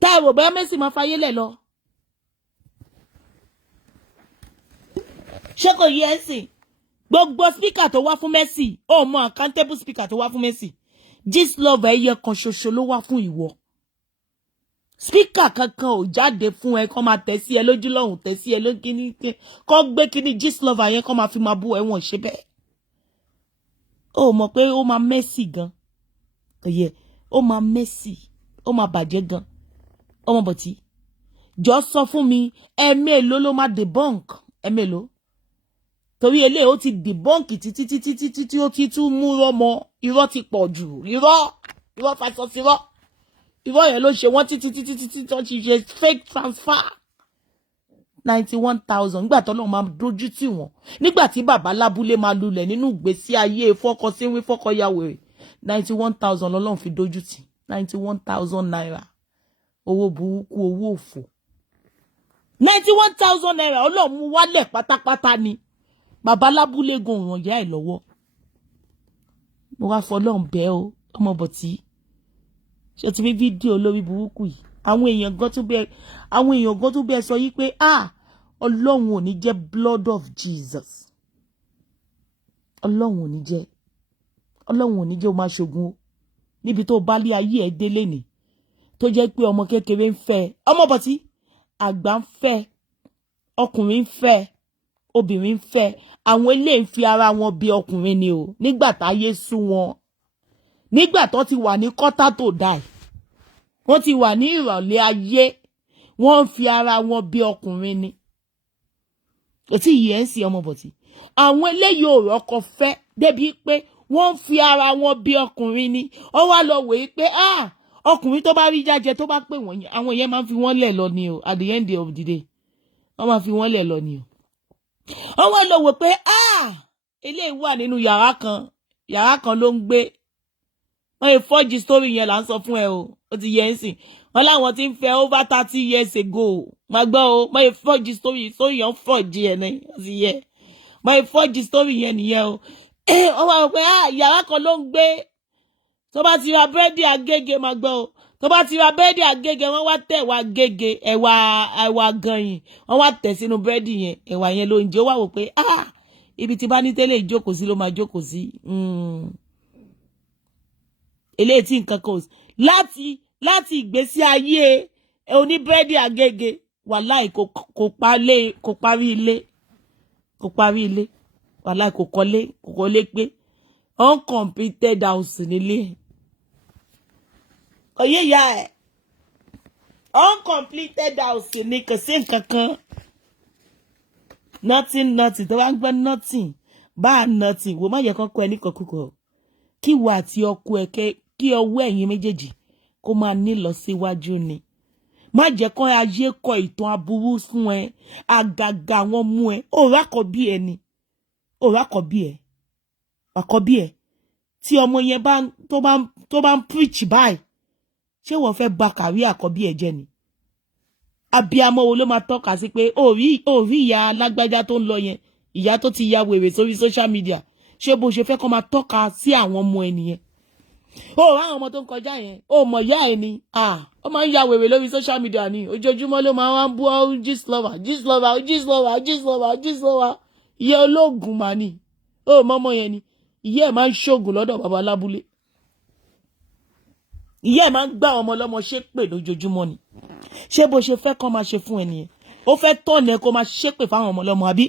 Tá rò bóyá Mercy máa fayé lẹ̀ lọ. Ṣé kò yẹ ẹ̀sìn? Gbogbo speaker tó wá fún Mercy, ó mọ accountable speaker tó wá fún Mercy. Gistlover ẹyẹ kan ṣoṣo ló wá fún ìwọ. Speaker kankan ò jáde fún ẹ kó máa tẹ̀ sí ẹ lójú lọ́hùn, tẹ̀ sí ẹ lókíní, kó gbé kíní Gistlover yẹn kó máa fi máa bú ẹ, wọ́n ṣe bẹ́ẹ̀. Ó mọ̀ pé ó máa messy gan. Kò yẹ, ó máa messy, ó máa bàjẹ́ gan. Ọmọ Bọ̀tí, jọ sọ fún mi, ẹ̀mélòó ló máa debunk? Ẹ̀mélòó? Torí eléyìí ó ti debunk títí ó ti tún mú rọ́mọ. Irọ́ ti pọ̀ jù. Irọ́ fàṣọ sí irọ́. Irọ́ yẹn ló ṣe wọ́n títí tó ti ṣe fake transfer. 91,000 nígbà tó lọ́wọ́ máa dojú tì wọ́n. Nígbà tí bàbá lábúlé máa lulẹ̀ nínú ìgbésí ayé fọ́kọ Sinwin fọ́kọ yàwèrè. 91,000 lọ́lọ́run fi dojú tì. 91,000 naira. Owó burúkú, owó òfò. 91,000 naira Ọlọ́run mú wálẹ̀ pátápátá ni. Bàbá lábúlé gan ràn yá ẹ̀ lọ́wọ́. Mo wá fọlọ́run bẹ́ẹ̀ o, Ọmọ Bọ̀tí. Ṣé ti rí fídíò lórí burúkú yìí? Àwọn èèyàn gan tún bẹ́ẹ̀ sọ yí pé Ọlọ́run ò ní jẹ́ blood of Jesus. Ọlọ́run ò ní jẹ́. Ọlọ́run ò ní jẹ́ o máa ṣogun o. Níbi tó bá lé ayé ẹ̀ délé ni. Tó jẹ́ pé ọmọ kékeré ń fẹ́. Ọmọ Bọ̀tí, àgbà ń fẹ́. Ọkùnrin ń fẹ́. Obìnrin ń fẹ́. Àwọn eléyìí ń fi ara wọn bí ọkùnrin ni o. Nígbà táyé sú wọn. Nígbà tó ti wà ní quarter to die. Wọ́n ti wà ní ìrọ̀lẹ́ ayé. Wọ́n ń fi ara wọn bí ọkùnrin ni. Kò tí yẹ ń sí Ọmọ Bọ̀tí. Àwọn eléyìí ò rọ́kọ fẹ́ débi pé wọ́n ń fi ara wọn bí ọkùnrin ni. Ó wá lọ wèé pé ọkùnrin tó bá rí jájẹ tó bá pè wọ́n yẹn, àwọn yẹn máa ń fi wọ́n lẹ̀ lọ ni o. At the end of the day, wọ́n máa fi wọ́n lẹ̀ lọ ni o. Ó wá lọ wò pé eléyìí wà nínú yàrá kan ló ń gbé. Wọ́n yẹ fọ́jì story yẹn là ń sọ fún ẹ o. Ó ti yẹ ń sìn. Wọ́n láwọn ti ń fẹ́ over 30 years ago. Máa gbọ́ o. Wọ́n yẹ fọ́jì story yẹn fọ́jì ẹ̀ náà. Ó ti yẹ. Wọ́n yẹ fọ́jì story yẹn nìyẹn o. Wọ́n wá wò pé yàrá kan ló ń gbé. tó bá ti ra búrẹ́dì Agége máa gbọ́ o tó bá ti ra búrẹ́dì Agége wọ́n wá tẹ̀ wá Agége ẹ̀wà gànyìn wọ́n wá tẹ̀ sínú búrẹ́dì yẹn ẹ̀wà yẹn ló ń jẹ́ ó wà wò pé ibi tí bá ní tẹ́lẹ̀ ìjókòó sí ló máa jókòó sí eléyìí tí nǹkan kan láti ìgbésí ayé oníbúrẹ́dì Agége wàláì kò parí ilé wàláì kò kọ́lé pé uncompleted house nílé oyè ya ẹ̀ uncompleted house ní kò sí nǹkan kan nothing tó bá ń gbọ́ nothing bá nothing wò má yẹ kán kọ́ ẹ ní kọ̀kúkọ̀ kí wà àti ọkọ ẹ kí ọwọ́ ẹ̀yin méjèèjì kó máa ní lọ síwájú ni má jẹ́ kán ayé kọ ìtàn aburú fún ẹ àgàgà wọn mú ẹ òrà kọ bí ẹ ni òrà kọ bí ẹ àkọ́bí ẹ tí ọmọ yẹn tó bá ń preach báyìí ṣé wọ́n fẹ́ bà kàrí àkọ́bí ẹ jẹ́ ni abiyamọ wo ló máa tọ́ka sí pé òrí ìyá alágbájá tó ń lọ yẹn ìyá tó ti ya wèrè sórí social media ṣé bó ṣe fẹ́ kó máa tọ́ka sí àwọn ọmọ ẹnìyẹn ó ráwọn ọmọ tó ń kọjá yẹn ó mọ̀ ìyá ẹ̀ ni ó máa ń ya wèrè lórí social media ni ojoojúmọ́ ló máa ń bú Gistlover ìyá ológun mà ni ó mọ ọmọ yẹn ni ìyá ẹ̀ máa ń ṣoògùn lọ́dọ̀ bàbá alábúlé ìyá ẹ̀ máa ń gbá ọmọ ọlọ́mọ ṣépè lójoojúmọ́ ni ṣé bó ṣe fẹ́ kán máa ṣe fún ẹnìyẹn ó fẹ́ tọ̀nà kó máa ṣépè fáwọn ọmọ ọlọ́mọ àbí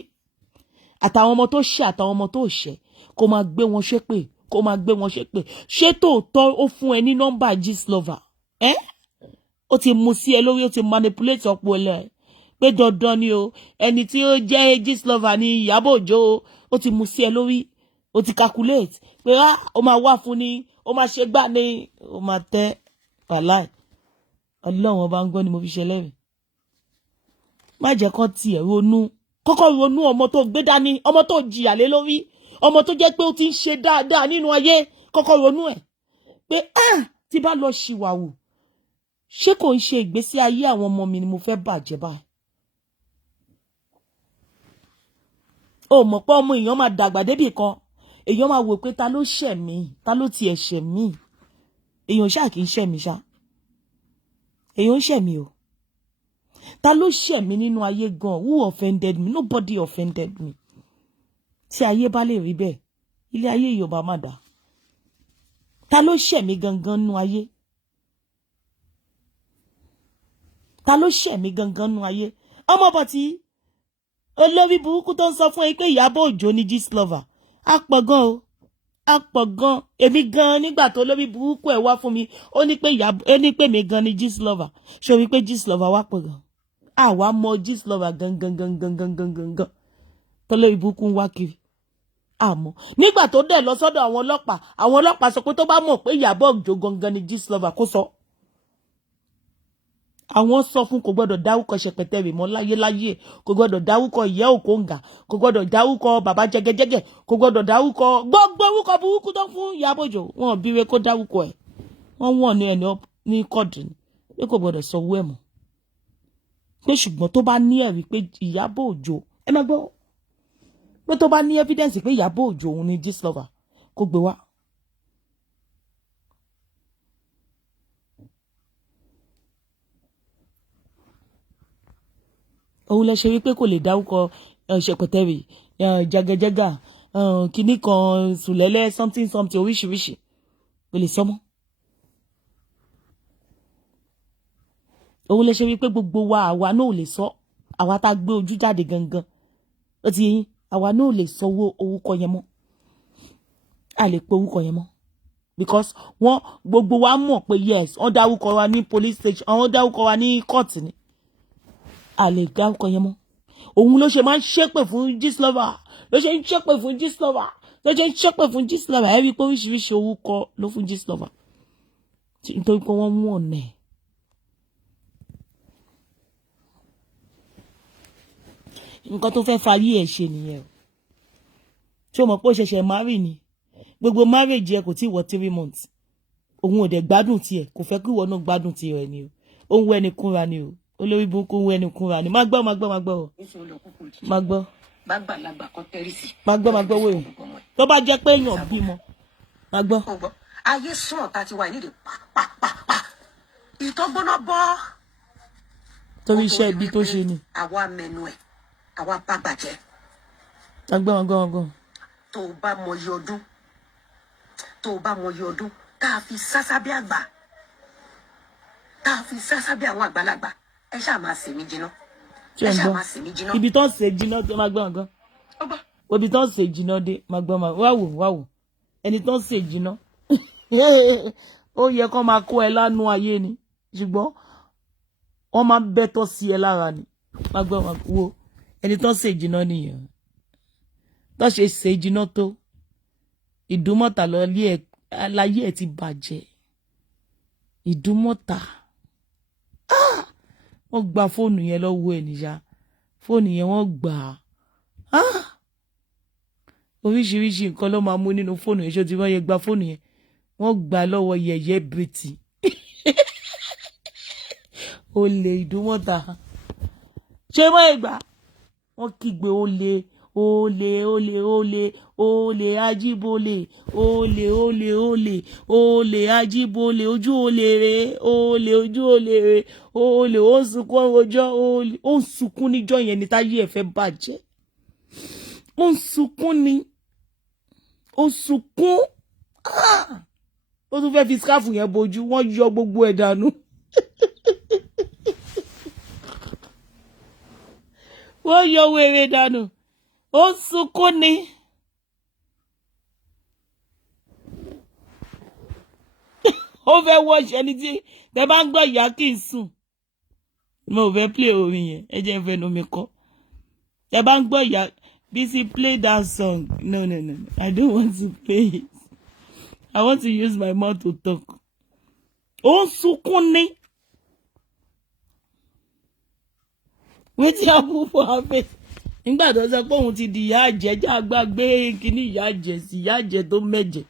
àtàwọn ọmọ tó ṣẹ̀ àtàwọn ọmọ tó ṣẹ̀ kó máa gbé wọn ṣépè ṣé tòótọ́ ó fún ẹ ní nọ́mbà Gistlover ó ti mú sí ẹ lórí ó ti manipulate ọpọlọ ẹ pé dandan ni o ẹni tí ó jẹ́ Gistlover ní Ìyábọ̀ Òjó ó ti mú sí ẹ lórí ó ti calculate pé ó máa wá fún ni ó máa ṣe gbá ni ó máa tẹ́ wàláì ọlọ́run ọba ń gbọ́ ni mo fi ṣe lẹ́rìí má jẹ́ kán tiẹ̀ ronú kọ́kọ́ ronú ọmọ tó gbé dání ọmọ tó jìyà lé lórí ọmọ tó jẹ́ pé ó ti ń ṣe dáadáa nínú ayé kọ́kọ́ ronú ẹ̀ pé tí bá lọ ṣìwàwù ṣé kò ń ṣe ìgbésí ayé àwọn ọmọ mi ni mo fẹ́ bàjẹ́ báyìí ó mọ̀ pé ọmọ èèyàn máa dàgbà débì kan èèyàn máa wò pé ta ló ṣẹ̀ mí ta ló tiẹ̀ ṣẹ̀ mí èèyàn ṣáà kì í ṣẹ̀ mí ṣá èèyàn ń ṣẹ̀ mí o ta ló ṣẹ̀ mí nínú ayé gan who offended me nobody offended me tí ayé bá lè rí bẹ́ẹ̀ ilé ayé Yorùbá má dá ta ló ṣẹ̀ mí gangan nínú ayé ta ló ṣẹ̀ mí gangan nínú ayé Ọmọ Boti olórí burúkú tó ń sọ fún ẹ pé Ìyábọ̀ Òjó ní Gistlover á pọ̀ gan o á pọ̀ gan èmi gan nígbà tó lórí burúkú ẹ̀ wá fún mi ó ní pé mi gan ní Gistlover ṣé o rí pé Gistlover wá pọ̀ gan àwa mọ Gistlover gangan tó lórí burúkú ń wá kiri àmọ́ nígbà tó dẹ̀ lọ sọ́dọ̀ àwọn ọlọ́pàá sọ pé tó bá mọ̀ pé Ìyábọ̀ Òjó gangan ní Gistlover kó sọ àwọn sọ fún kò gbọdọ̀ dáwúkọ ṣẹpẹtẹrì mọ́ láyéláyé kò gbọdọ̀ dáwúkọ ìyá òkóǹgà kò gbọdọ̀ dáwúkọ bàbá jẹgẹjẹgẹ kò gbọdọ̀ dáwúkọ gbogbo orúkọ burúkú tó fún Ìyábọ̀ Òjó wọn bíire kó dáwúkọ ẹ̀ wọ́n ní ẹni ní kọ́ọ̀dù ni pé kò gbọdọ̀ sọ owó ẹ̀ mọ́ pé ṣùgbọ́n tó bá ní ẹ̀rí pé Ìyábọ̀ Òjó ẹ má gbọ́ pé tó bá ní evidence pé Ìyábọ̀ Òjó òun ni Gistlover kó gbé wá. òun lè ṣe wípé kò lè dáwúkọ ṣẹpẹtẹrì jẹgẹjẹgà kìíní kan sùlẹ́lẹ́ something oríṣiríṣi kò lè sọmọ. òun lè ṣe wípé gbogbo wa àwa náà ò lè sọ àwa tá a gbé ojú jáde gangan ó ti yín àwa náà ò lè sọ orúkọ yẹn mọ́ a lè pe orúkọ yẹn mọ́ because wọ́n gbogbo wa mọ̀ pé yes wọ́n dárúkọ wa ní police station wọ́n dárúkọ wa ní court ni a lè dárúkọ yẹn mọ́ òun ló ṣe máa ń ṣépè fún Gistlover ló ṣe ń ṣépè fún Gistlover ló ṣe ń ṣépè fún Gistlover ẹ rí i pé oríṣiríṣi orúkọ ló fún Gistlover nítorí pé wọ́n mú ọ̀nà ẹ̀. nǹkan tó fẹ́ fayé ẹ̀ ṣe nìyẹn o ṣé o mọ̀ pé ó ṣẹ̀ṣẹ̀ marry ni gbogbo marriage ẹ kò tí wọ 3 months òun ò dẹ̀ gbádùn tiẹ̀ kò fẹ́ kí ìwọ náà gbádùn tiẹ̀ ni o òun wẹ́ni kúnra ni o olórí burúkú wẹ́ni kúnra ni má gbọ́ o má gbọ́ má gbọ́ wòye tó bá jẹ́ pé èèyàn bímọ má gbọ́. ayé sàn tá ti wà nídìí pa ìtọ́gbọ́nà bọ́. torí iṣẹ́ ibi tó ṣe ni. àwa mẹ́nu ẹ̀ àwa bá gbàjẹ́. agbọ́n. tó o bá mọyì ọdún tá a fi sásá bí àgbà tá a fi sásá bí àwọn àgbàlagbà ẹ ṣáà máa sè mí jiná. ẹ ṣáà máa sè mí jiná. ibi tó ń ṣe jiná tó máa gbọ́n gan. ibi tó ń ṣe jiná dé máa gbọ́n máa wá wò ẹni tó ń ṣe jiná ó yẹ kó máa kó ẹ lánú ayé ni ṣùgbọ́n wọ́n máa ń bẹ́tọ̀ sí ẹ lára ni máa gbọ́n máa wo ẹni tó ń ṣe jiná nìyẹn tó ṣe ṣe jiná tó Ìdúmọ̀tà láyé ẹ̀ ti bàjẹ́ Ìdúmọ̀tà wọ́n gba fóònù yẹn lọ́wọ́ ẹ̀ níyà fóònù yẹn wọ́n gbà á oríṣiríṣi nǹkan ló máa mú nínú fóònù yẹn ṣó ti wọ́n yẹ gba fóònù yẹn wọ́n gbà lọ́wọ́ yẹ̀yẹ́ bìrìtì olè Ìdúmọ̀tà ṣé wọ́n yẹ gbà wọ́n kígbe olè ajíbólè olè ajíbólè ojú olè rè ojú olè rè ó ń sunkún ọjọ́ ó ń sunkún níjọ́ yẹn ní táyé ẹ̀ fẹ́ bàjẹ́ ó ń sunkún ni ó sunkún ó tún fẹ́ fi skáfù yẹn bojú wọ́n yọ gbogbo ẹ̀ dànù wọ́n yọ wèrè dànù ó sunkún ni. ó fẹ́ wọ́ọ̀ṣì ẹni tí tẹ bá ń gbọ́ ìyá kì í sùn mo fẹ́ play orin yẹn ẹ jẹ́ fẹ́ nu mi kọ́ tẹ bá ń gbọ́ ìyá Bisi play that song no I don't want to play it I want to use my mouth to talk. ó sunkún ni wetin happen for her face nígbà tó sọ pé òun ti di ìyá àjẹjà àgbàgbé kíní ìyá àjẹ sí ìyá àjẹ tó mẹjẹ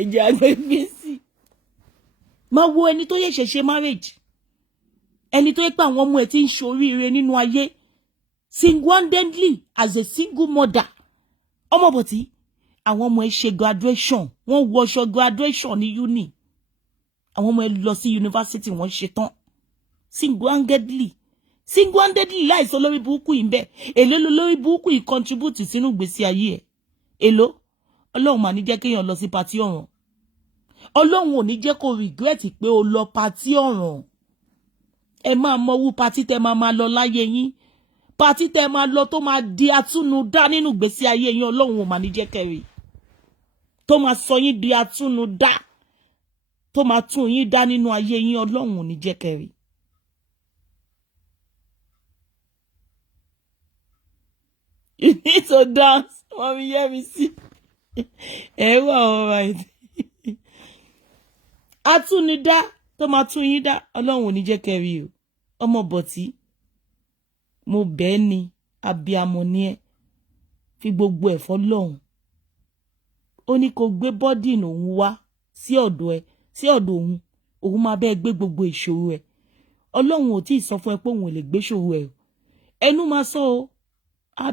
ẹjẹ àgbẹgbẹ sí. máa wo ẹni tó yẹ ṣẹ̀ṣẹ̀ marriage ẹni tó yẹ pé àwọn ọmọ ẹ̀ ti ń ṣoríire nínú ayé single-handedly as a single mother. Omo Boti àwọn ọmọ ẹ̀ ṣe graduation wọ́n wọṣọ graduation ní uni àwọn ọmọ ẹ̀ lọ sí university wọ́n ṣe tán single-handedly láìsọ lórí burúkú yìí ń bẹ èló lórí burúkú yìí contribute sínú ìgbésí ayé ẹ̀ èló Ọlọ́run mà ní jẹ́ kéèyàn lọ sí party ọ̀ràn Ọlọ́run ò ní jẹ́ kó regret pé o lọ party ọ̀ràn ẹ máa mọwú party tẹ máa lọ láyé yín party tẹ máa lọ tó máa di atúnudá nínú ìgbésí ayé yín Ọlọ́run ò mà ní jẹ́ kẹrì tó máa sọ yín di atúnudá tó máa tún yín dá nínú ayé yín Ọlọ́run ò ní jẹ́ kẹrì. You need to dance. Mommy, hear me see. All right. Atúnidá tó máa tún yín dá Ọlọ́run ò ní jẹ́ kẹrí o. Omo Boti mo bẹ̀ ni abiyamọ ni ẹ fi gbogbo ẹ̀ fọ́lọ́run. Ó ní kó gbé body òun wá sí ọ̀dọ̀ òun máa bẹ́ẹ̀ gbé gbogbo ìṣòro ẹ̀. Ọlọ́run ò tíì sọ fún ẹ pé òun ò lè gbé ìṣòro ẹ̀. Ẹnu máa sọ o.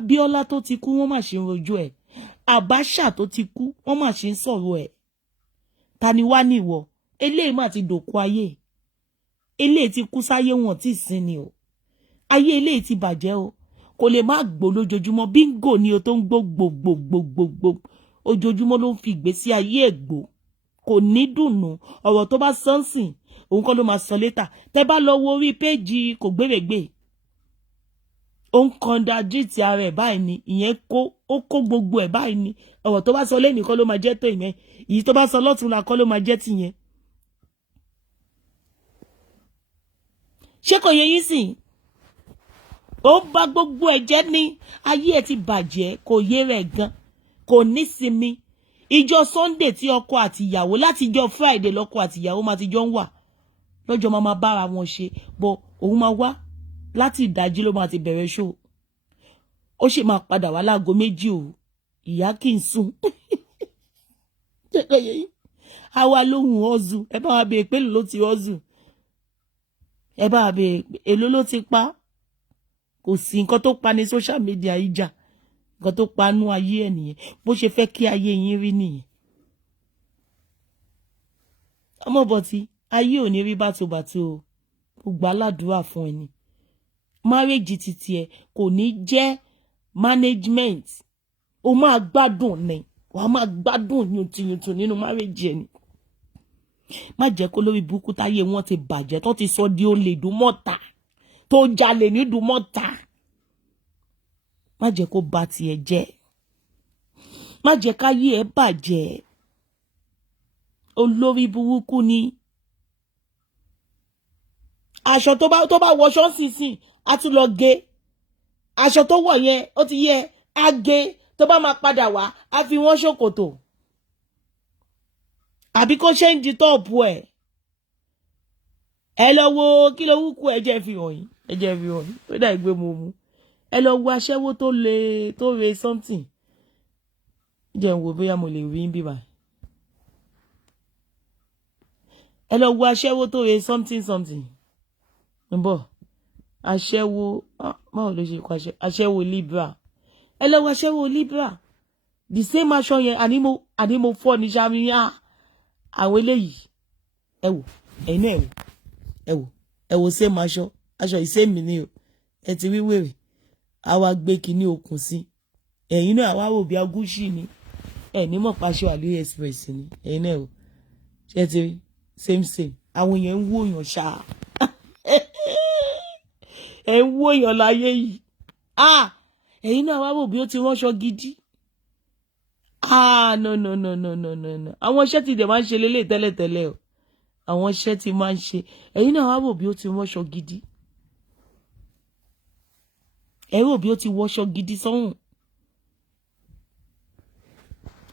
Biola tó ti kú wọ́n mà ṣe ń rojú ẹ̀ Abacha tó ti kú wọ́n mà ṣe ń sọ̀rọ̀ ẹ̀ ta ni wá ní ìwọ eléyìí mà ti dòkú ayé eléyìí ti kú sáyé wọn tí sin ni o ayé eléyìí ti bàjẹ́ o kò lè má gbó lójoojúmọ́ bíngò ni o tó ń gbó gbogbogbò ojoojúmọ́ ló ń fi ìgbésí ayé ẹ̀ gbó kò ní dùnnú ọ̀rọ̀ tó bá sọ́nsìn òun kọ́ ló máa sọ létà tẹ́ bá lọ wo orí péjì kò gbèrègbè ó ń kọ́ńdájìtì ara ẹ̀ báyìí ni ìyẹn ó kó gbogbo ẹ̀ báyìí ni ọ̀rọ̀ tó bá sọ lẹ́nìí kọ́ ló máa jẹ́ tó ìyẹn èyí tó bá sọ lọ́tùnla kọ́ ló máa jẹ́ tìyẹn. ṣé kò yẹ yín sìn ó bá gbogbo ẹ̀ jẹ́ ní ayé ẹ̀ ti bàjẹ́ kò yé rẹ̀ gan kò ní sinmi ìjọ Sunday tí ọkọ àti ìyàwó láti ìjọ Friday lọ́kọ àti ìyàwó máa ti jọ ń wà lọ́jọ́ máa bára wọn ṣe bọ́ òun máa wá láti ìdájí ló máa ti bẹ̀rẹ̀ ṣó ó sì máa padà wá láago 2 o ìyá kì í sùn àwa lóhùn ọ̀zù ẹ bá wa bèè pé èlò ló ti ọ̀zù ẹ bá wa bèè èlò ló ti pa kò sí nǹkan tó pa ní social media ìjà nǹkan tó pa nú ayé ẹ̀ nìyẹn bó ṣe fẹ́ kí ayé yín rí nìyẹn Omo Boti, ayé ò ní rí bàtòbàtò o. Ó gbà ládùúrà fún ẹni. Marriage titi ẹ kò ní jẹ́ management. Ó máa gbádùn ni. Wàá máa gbádùn yùntùyùntù nínú marriage ẹni. Má jẹ́ kó lórí burúkú táyé wọn ti bàjẹ́ tó ti sọ di olè Ìdúmọ̀tà tó jalè ní Ìdúmọ̀tà. Má jẹ́ kó bà tiẹ̀ jẹ́. Má jẹ́ káyé ẹ bàjẹ́. Olórí burúkú ni. Aṣọ tó bá wọṣọ sísìn á tún lọ gé. Aṣọ tó wọ̀ yẹn ó ti yẹ á gé. Tó bá máa padà wá á fi wọ́n ṣòkòtò. Àbí kó change tọ́ọ̀pù ẹ̀. Ẹ lọ wo kí ló wúkú ẹ jẹ́ fi hàn yín. Ẹ jẹ́ fi hàn yín. Ó dà ìgbé mo mú. Ẹ lọ wo aṣẹ́wó tó re something. Jẹ́ n wò bóyá mo lè rí bí báyìí. Ẹ lọ wo aṣẹ́wó tó re something. Ń bọ̀. Aṣẹ́wó báwo ló ṣe kọ aṣẹ́wó Libra. Ẹ lọ wo aṣẹ́wó Libra. The same aṣọ yẹn àní mo fọ́ ní sàmì àwọn eléyìí. Ẹ wò ẹ̀yin náà ẹ wò same aṣọ ìsẹ́mi ni o. Ẹ ti rí wèrè. A wá gbé kinní okùn sí. Ẹ̀yin náà wá wò bí agúṣì ni. Ẹ ní mọ̀ paṣọ AliExpress ni. Ẹ̀yin náà wò. Ṣé ti rí same. Àwọn yẹn ń wò yàn ṣá. Ẹ ń wò yàn láyé yìí. Ẹ̀yin náà wá wò bí ó ti ránṣọ gidi. No. Àwọn iṣẹ́ tí dẹ̀ máa ń ṣe lélẹ̀ tẹ́lẹ̀tẹ́lẹ̀ o. Àwọn iṣẹ́ tí máa ń ṣe. Ẹ̀yin náà wá wò bí ó ti ránṣọ gidi. Ẹ wò bí ó ti wọṣọ gidi sọ́hùn.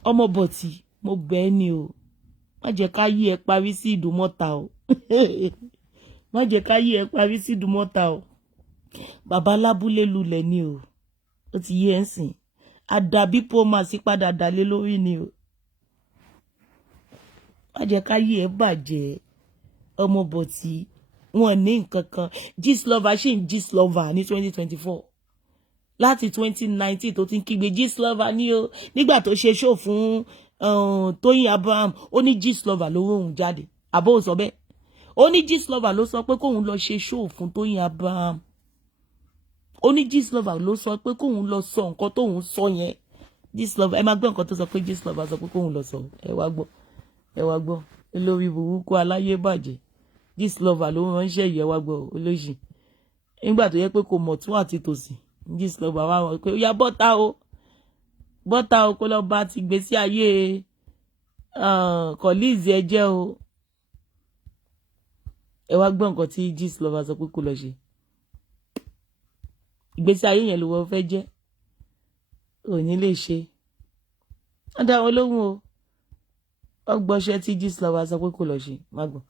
Omo Boti, mo bẹ̀ ẹ́ ni o. Má jẹ́ ká yí ẹ parí sí Ìdúmọ̀tà o. Má jẹ́ ká yí ẹ parí sí Ìdúmọ̀tà o. Bàbá lábúlé lulẹ̀ ni o. Ó ti yé ẹ̀ ń sìn. Àdàbí pọ́mà sí padà dalé lórí ni o. Má jẹ́ ká yí ẹ bàjẹ́. Omo Boti, wọn ní nǹkan kan. Gistlover ṣì ń Gistlover ní 2024. Láti 2019 tó ti ń kígbe Gistlover ní o. Nígbà tó ṣe show fún Tóyìn Abraham, ó ní Gistlover ló ròhùn jáde. Àbó ò sọ bẹ́ẹ̀. Ó ní Gistlover ló sọ pé kóun lọ ṣe show fún Tóyìn Abraham. Ó ní Gistlover ló sọ pé kóun lọ sọ nǹkan tóun sọ yẹn. Gistlover ẹ máa gbọ́ nǹkan tó sọ pé Gistlover sọ pé kóun lọ sọ. Ẹ wá gbọ́. Olórí burúkú aláyé bàjẹ́. Gistlover ló ránṣẹ́ yìí ẹ wá gbọ́ olóṣì. Nígbà tó yẹ pé kò mọ̀ tún àti tòsì. Gistlover wá wọ́n pé ó yá bọ́tà o kó lọ bá ti gbé sí ayé colleagues ẹ jẹ́ o. Ẹ wá gbọ́ nǹkan tí Gistlover sọ pé kó lọ ṣe. Ìgbésí ayé yẹn ló wọ́n fẹ́ jẹ́. Ò ní lè ṣe. Wọ́n dá wọn lóhùn o. Wọ́n gbọ́ṣẹ́ tí Gistlover sọ pé kó lọ ṣe. Má gbọ́.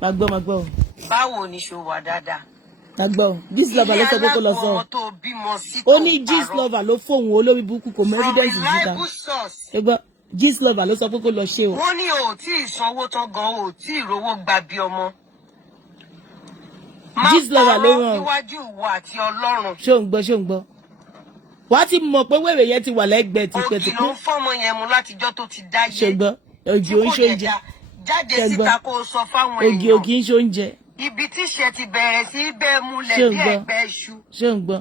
Má gbọ́ o. Báwo ni ṣo wà dáadáa? Má gbọ́ o. Gistlover ló sọ pé kó lọ sọ. Ó ní Gistlover ló fóun olórí burúkú kò mọ evidence síta. Ẹ gbọ́ Gistlover ló sọ pé kó lọ ṣe o. Wọ́n ní o tí ì sanwó tán gan o tí ì rówó gba bí ọmọ. Gistlover ló rán o. Níwájú ìwọ àti Ọlọ́run. Ṣé ò ń gbọ́. Wàá ti mọ̀ pé wèrè yẹn ti wà lẹ́gbẹ̀ẹ́ tipẹ́tipẹ́. Ògì ló ń fọ́mọ yẹn mu látijọ́ tó ti dáyé. Ṣé gbọ́ ògì ò ń ṣe oúnjẹ. Jáde síta kó o sọ fáwọn èèyàn. Ògì ń ṣe oúnjẹ. Ibi tíṣẹ́ ti bẹ̀rẹ̀ sí bẹ́ẹ̀ múlẹ̀ bí ẹgbẹ́ iṣu. Ṣé ń gbọ́.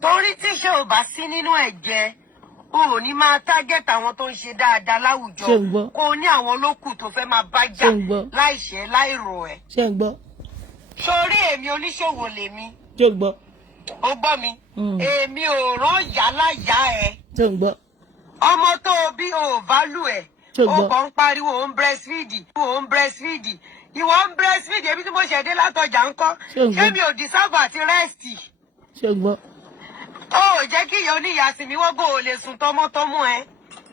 Torí tíṣẹ́ ò bá sí nínú ẹ̀jẹ̀ o ò ní máa target àwọn tó ń ṣe dáadáa láwùjọ. Ṣé ń gbọ́. Kó o ní àwọn olókù tó fẹ́ máa bá jà láìṣẹ́ láìrò ẹ̀. Ṣé ń gbọ́. Sórí èmi oníṣòwò lèmi. Ṣé ń gbọ́. Ó gbọ́ mi. Èmi ò rán yálà yá ẹ. Ṣé ń gbọ́. Ọmọ tó o bí o ò value ẹ̀. O kàn ń pariwo o ń breastfeed. Ìwọ ń breastfeed ebi tí mo ṣẹ̀ dé látọjà ńkọ́. Ṣé mi ò deserve àti rest? Ṣé ń gbọ́. Ó jẹ́ kí ìyá oníyàsí mi wọ́n bò ó lè sùn tọmọtọmọ ẹ.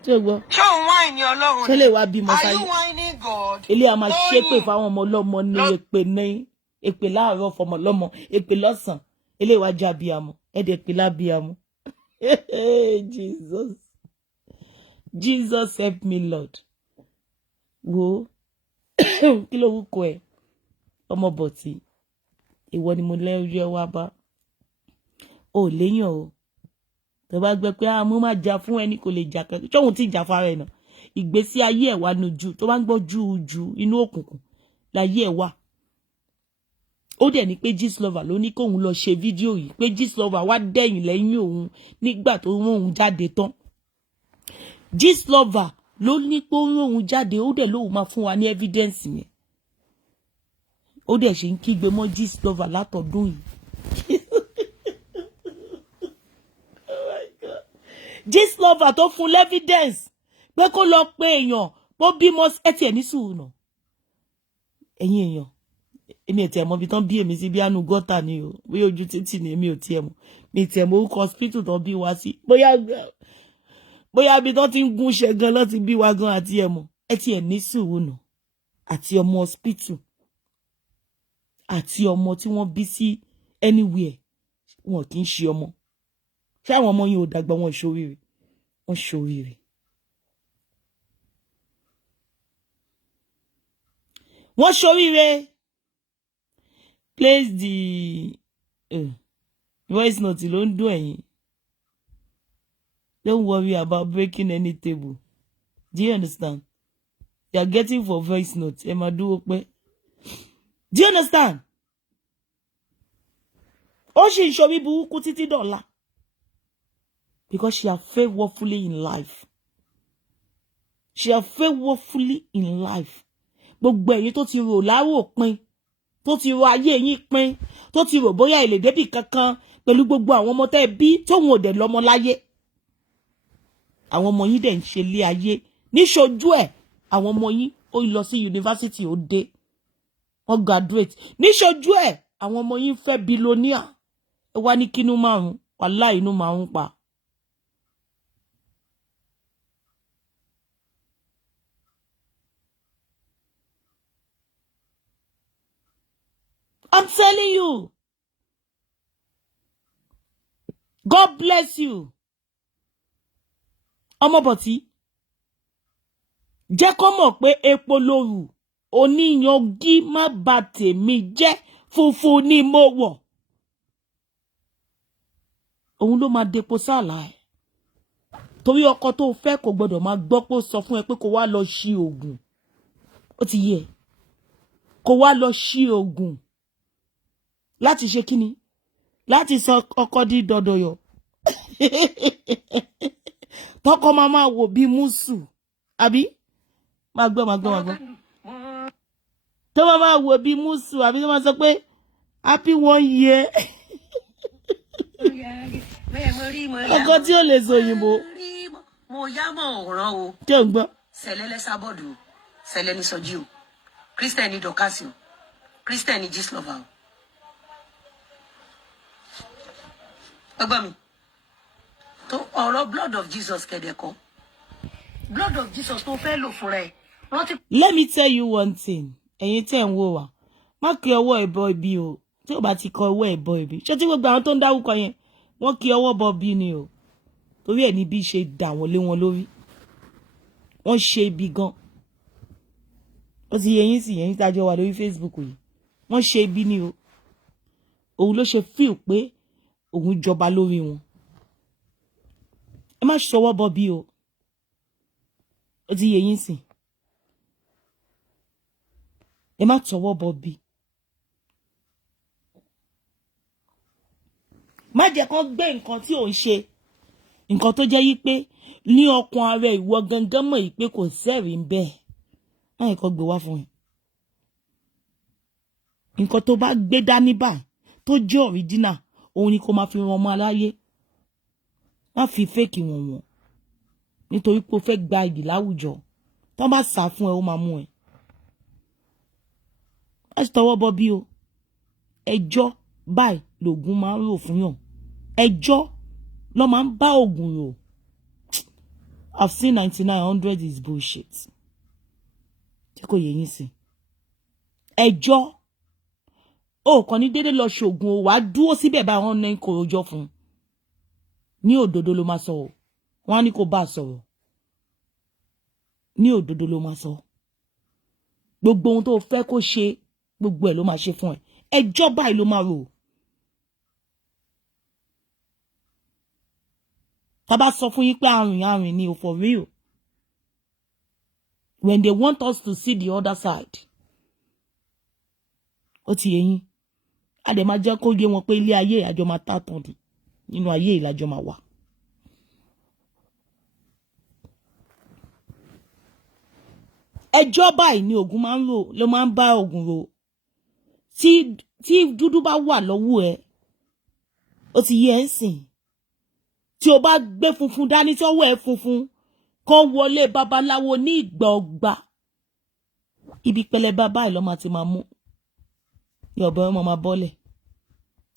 Ṣé ń gbọ́. Ṣé òun wáìnì Ọlọ́run ni? Ṣé lè wá bímọ sáyé? Are you whining God? Ilé a máa ṣépè fáwọn ọmọ ọlọ́mọ ní èpè láàárọ̀ fọmọ lọ́mọ èpè lọ́sàn. Ilé wa jẹ́ abiyamọ. Ẹ̀dẹ̀ pè lábiyamọ. Jesus help me Lord. Wo kí ló wúkọ ẹ Omo Boti ìwọ ni mo lẹ́rú ẹ wá bá o léyàn o tó bá gbẹ pé mo máa jà fún ẹni kò lè jà kankan ṣóhun tí jà fara ẹ náà ìgbésí ayé ẹ̀ wà nojú tó bá ń gbọ́ júùjú inú òkùnkùn láyé ẹ̀ wà. Ó dẹ̀ ní pé Gistlover ló ní kóun lọ ṣe fídíò yìí pé Gistlover wá dẹ̀yìn lẹ́yìn òun nígbà tó rán òun jáde tán. Gistlover ló ní pé ó rán òun jáde ó dẹ̀ lóun máa fún wa ní evidence yẹn. Ó dẹ̀ ṣe ń kígbe mọ́ Gistlover látọdún yìí. Gistlover tó fún evidence pé kó lọ pé èèyàn bó bímọ ẹtì ẹ̀ ní sùúrù náà. Ẹ̀yin èèyàn èmi ò tiẹ̀ mọ̀ bí tán bí èmi sí bí àánú gọ́tà ni o bóyá ojú títì ni èmi ò tiẹ̀ mọ̀ mi tiẹ̀ mọ̀ orúkọ hospital tán bí wa sí bóyá bí tán ti ń gúnṣẹ́ gan lọ́ ti bí wa gan àti ẹ̀ mọ̀ ẹtì ẹ̀ ní sùúrù náà àti ọmọ hospital àti ọmọ tí wọ́n bí sí anywhere wọn kì í ṣe ọmọ ṣé àwọn ọmọ yìí ò dàgbà wọn ṣoríire wọn ṣoríire. Wọ́n ṣoríire. Place the voice note ló ń dún ẹ̀yìn. Don't worry about breaking any table. Do you understand? You are getting for voice note. Ẹ máa dúró pé. Do you understand? Ó ṣì ń ṣorí burúkú títí dọ̀la. Because she has failed woefully in life. She has failed woefully in life. Gbogbo ẹ̀yin tó ti rò láwò pin. Tó ti rò ayé yín pin. Tó ti rò bóyá ilé débì kankan pẹ̀lú gbogbo àwọn ọmọ tẹ́ bí tóun ò dẹ̀ lọ́mọ láyé. Àwọn ọmọ yín dẹ̀ ń ṣe lé ayé. Níṣojú ẹ̀ àwọn ọmọ yín ó lọ sí yunifásítì ó dé. Wọ́n graduate. Níṣojú ẹ̀ àwọn ọmọ yín fẹ́ billionaire. Ẹ wá ní kínú márùn-ún wàláhì inú márùn-ún pa. I'm telling you. God bless you. Omo Boti. Jẹ́ kó mọ̀ pé epo lóru. Oníyanjú má bà tèmi jẹ́. Funfun ni mo wọ̀. Òun ló máa depo sáàlà ẹ̀. Torí ọkọ tó fẹ́ kò gbọdọ̀ máa gbọ́ pé ó sọ fún ẹ pé kó wá lọ ṣí oògùn. Ó ti yé. Kó wá lọ ṣí oògùn. Láti ṣe kíni? Láti sọ ọkọ di dọdọyọ. Tọkọ máa wò bí mùsù. Àbí? Máa gbọ́. Tó máa wò bí mùsù àbí tó máa sọ pé happy 1 year. Ọkọ tí ó lè sọ òyìnbó. Mo yá mọ̀ ọ̀ràn o. Kí o gbọ́. Sẹ̀lẹ̀ lẹ́sàbọ̀dù o. Sẹ̀lẹ̀ ní sọjí o. Christian ní dọ̀kásì o. Christian ní Gistlover o. Ẹgbẹ́ mi. Tó ọ̀rọ̀ blood of Jesus kẹ̀dẹ̀kọ́. Blood of Jesus tó fẹ́ lò fúnra ẹ̀. Let me tell you one thing. Ẹ̀yin tẹ́ ń wò wá. Má kí ọwọ́ ẹ̀bọ ibi o. Tí o bá ti kọ ọwọ́ ẹ̀bọ ibi. Ṣé tí gbogbo àwọn tó ń dárúkọ yẹn wọ́n kí ọwọ́ bọ bí ni o. Torí ẹ̀ ní bí ṣe dà wọ́n lé wọn lórí. Wọ́n ṣe ibi gan. Ó ti yẹ yín sí yẹn tájọ wà lórí Facebook yìí. Wọ́n ṣe ibi ni o. Òun ló ṣe feel pé òun jọba lórí wọn. Ẹ má ṣọwọ́ bọ bí o. Ó ti yẹ yín sí. Ẹ má tọwọ́ bọ bí. Má jẹ́ kán gbé nǹkan tí ò ń ṣe. Nǹkan tó jẹ́ yí pé ní ọkàn ara ìwọ gangan mọ̀ yí pé kò sẹ́rìí ń bẹ́ẹ̀. Má yẹ kó gbé wá fún ẹ. Nǹkan tó bá gbé dání bá tó jẹ́ original òun ni kó máa fi ran ọmọ aláyé. Má fi fake wọ̀n. Nítorí pé o fẹ́ gba iyì láwùjọ. Tó bá sá fún ẹ ó máa mú ẹ. Má ṣe tọwọ́ bọ bí o. Ẹjọ́ báyìí lògùn máa ń rò fún yàn. Ẹjọ́ ló máa ń bá ògùn rò. I've seen 9900 is bullshit. Tí kò yé yín sí. Ẹjọ́ ó kàn ní dédé lọ ṣògùn o wá dúró síbẹ̀ bá wọn ní kò rojọ́ fún. Ní òdodo ló máa sọ o. Wọ́n á ní kó bá sọ̀rọ̀. Ní òdodo ló máa sọ. Gbogbo ohun tó fẹ́ kó ṣe gbogbo ẹ̀ ló máa ṣe fún ẹ. Ẹjọ́ báyìí ló máa rò. Tá bá sọ fún yín pé àrùn ni o for real. when they want us to see the other side. Ó ti yé yín. A dẹ̀ máa jẹ́ kó yé wọn pé ilé ayé àjọ máa tàtàn ni. Nínú ayé ìlàjọ máa wà. Ẹjọ́ báyìí ni Ògún máa ń lò ló máa ń bá Ògún rò. Tí dúdú bá wà lọ́wọ́ ẹ, ó ti yé ẹ ń sìn. Tí o bá gbé funfun dání tí ọwọ́ ẹ funfun, kó wọlé babaláwo ní ìgbà ọgbà. Ibi pẹlẹbẹ báyìí ló máa ti máa mú. Yọ̀bẹ ọmọ máa bọ́lẹ̀.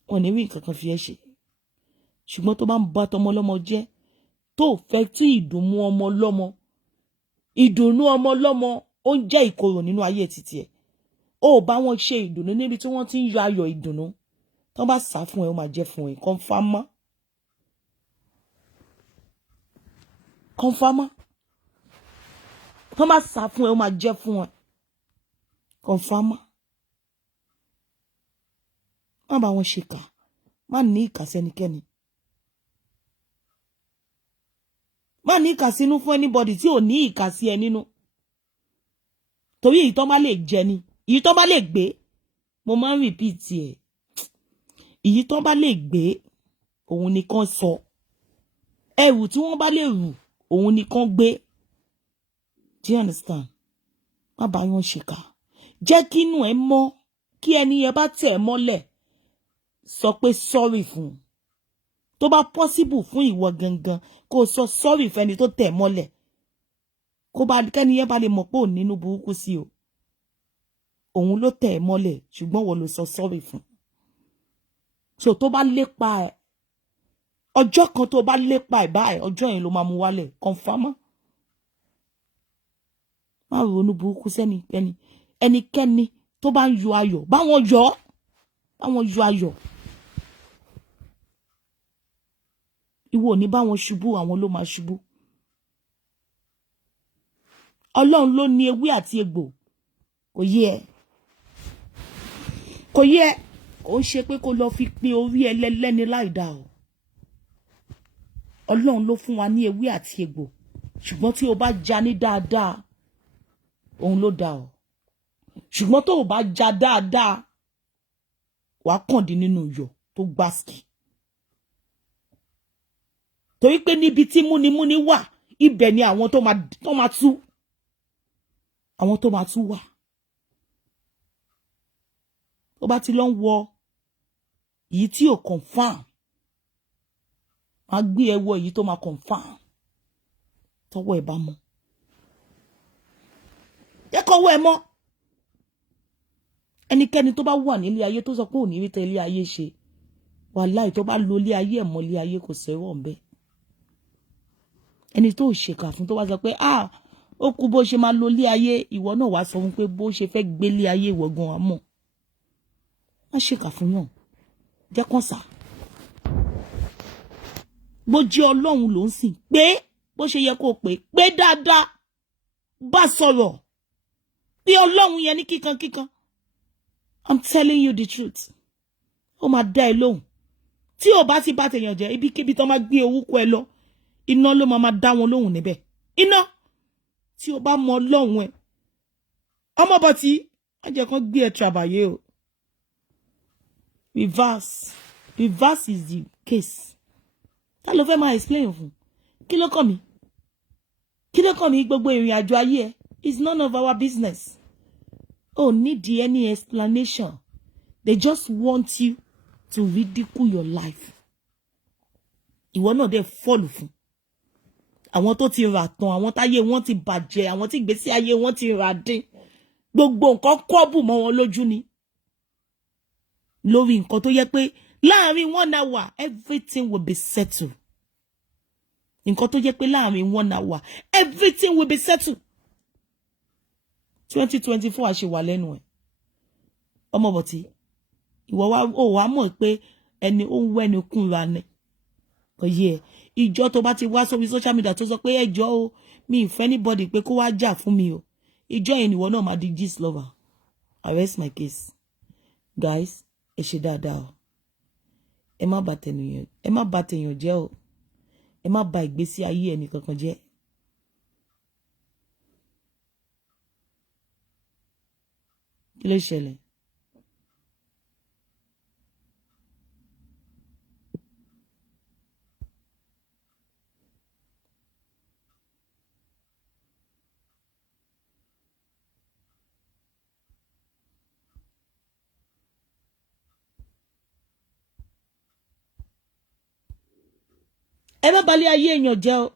Wọ́n ní wí nǹkan kan fi ẹ́ ṣe. Ṣùgbọ́n tó bá ń bá tọmọ lọ́mọ jẹ́, tó fẹ́ tí ìdùnnú ọmọ lọ́mọ ó ń jẹ́ ìkorò nínú ayé títí ẹ̀. Ó bá wọn ṣe ìdùnnú níbi tí wọ́n ti ń yọ ayọ̀ ìdùnnú. Tó bá sá fún ẹ ó máa jẹ́ fún ẹ. Confirm. Tó bá sá fún ẹ ó máa jẹ́ fún ẹ. Confirm. Má bá wọn ṣèkà. Má ní ìkà sẹ́nikẹ́ni. Má ní ìkà sínú fún anybody tí ò ní ìkà sí ẹ nínú. Torí èyí tó bá lè jẹ ni. Èyí tó bá lè gbé. Mo máa ń repeat ẹ̀. Èyí tó bá lè gbé. Òun nìkan sọ. Ẹrù tí wọ́n bá lè rù. Òun nìkan gbé. Do you understand? Má bá wọn ṣèkà. Jẹ́ kí inú ẹ mọ́. Kí ẹni yẹn bá tẹ̀ ẹ́ mọ́lẹ̀. Sọ pé sorry fún. Tó bá possible fún ìwọ gangan kó sọ sorry fẹ́ni tó tẹ̀ mọ́lẹ̀. Kó bá kẹ́ni yẹn bá lè mọ̀ pé ò nínú burúkú sí o. Òun ló tẹ̀ mọ́lẹ̀ ṣùgbọ́n wọ́n ló sọ sorry fún. So tó bá lépa ẹ̀ ọjọ́ kan tó bá lépa ẹ̀ báyìí ọjọ́ yẹn ló máa mú wálẹ̀. Confirm. Má ronú burúkú sẹ́nikẹ́ni. Ẹnikẹ́ni tó bá ń yọ ayọ̀ báwọn yọ. Báwọn yọ ayọ̀. Ìwọ ò ní bá wọn ṣubú, àwọn ló máa ṣubú. Ọlọ́run ló ní ewé àti egbò. Kò yé ẹ. Kò yé ẹ. Ó ń ṣe pé kó lọ fi pín orí ẹlẹ́lẹ́ni láìda o. Ọlọ́run ló fún wa ní ewé àti egbò. Ṣùgbọ́n tí o bá já ní dáadáa, òun ló dá o. Ṣùgbọ́n tó o bá já dáadáa, wàá kàn dín nínú iyọ̀ tó gbásìkì. Torí pé níbi tí múnimúni wà, ibẹ̀ ni àwọn tó máa tú. Àwọn tó máa tú wà. Tó bá ti lọ ń wọ èyí tí ò confirm. Máa gbé ẹwọ èyí tó máa confirm. Tọwọ́ ẹ̀ bá mọ́. Jẹ́ kó wọ́ ẹ mọ́. Ẹnikẹ́ni tó bá wà nílé ayé tó sọ pé ò ní rí tẹ ilé ayé ṣe. Wàláhì tó bá lo ilé ayé ẹ̀ mọ́ ilé ayé kò sẹ́wọ̀n bẹ́ẹ̀. Ẹni tó ṣèkà fún tó wá sọ pé ó kú bó ṣe máa lo ilé ayé ìwọ náà wá sọ fún pé bó ṣe fẹ́ gbé ilé ayé ìwọ gan àmọ́. Má ṣèkà fún yàn. Jẹ́ kàn sá. Bó jẹ́ Ọlọ́run ló ń sìn pé bó ṣe yẹ kó pé dáadáa bá sọ̀rọ̀ bí Ọlọ́run yẹn ní kíkan. I'm telling you the truth. Ó máa dá ẹ lóhùn. Tí ò bá ti bá tèèyàn jẹ́ ibikíbi tó máa gbé orúkọ ẹ lọ iná ló máa dá wọn lóhùn níbẹ̀. Iná tí o bá mọ Ọlọ́run ẹ. Ọmọ Boti má jẹ́ kán gbé ẹ trabayé o. Reverse is the case. Ta ló fẹ́ máa explain fún? Kí ló kàn mí? Kí ló kàn mí gbogbo ìrìn àjò ayé ẹ? It's none of our business. Oh, need any explanation. They just want you to ridicule your life. Ìwọ náà dẹ̀ fall fún. Àwọn tó ti rà tán, àwọn táyé wọn ti bàjẹ́, àwọn tí ìgbésí ayé wọn ti rà dín. Gbogbo nǹkan kọ́bù mọ́ wọn lójú ni. Lórí nǹkan tó yẹ pé láàrin 1 hour everything will be settled. Nǹkan tó yẹ pé láàrin 1 hour everything will be settled. 2024 àṣewà lẹ́nu ẹ̀. Ọmọ Boti, ìwọ wá mọ̀ pé ẹni ó ń wẹ́ni kúnra ni. Kò yé ẹ. Ìjọ tó bá ti wá sórí social media tó sọ pé ẹjọ́ o mi ìfẹ́ anybody pé kó wá jà fún mi o. Ìjọ yẹn ìwọ náà máa di gist lover. I rest my case. Guys, ẹ ṣe dáadáa o. Ẹ má bà tèèyàn jẹ́ o. Ẹ má bà ìgbésí ayé ẹni kankan jẹ́. Kí ló ṣẹlẹ̀? Ẹ má balẹ̀ ayé èèyàn jẹ́ o.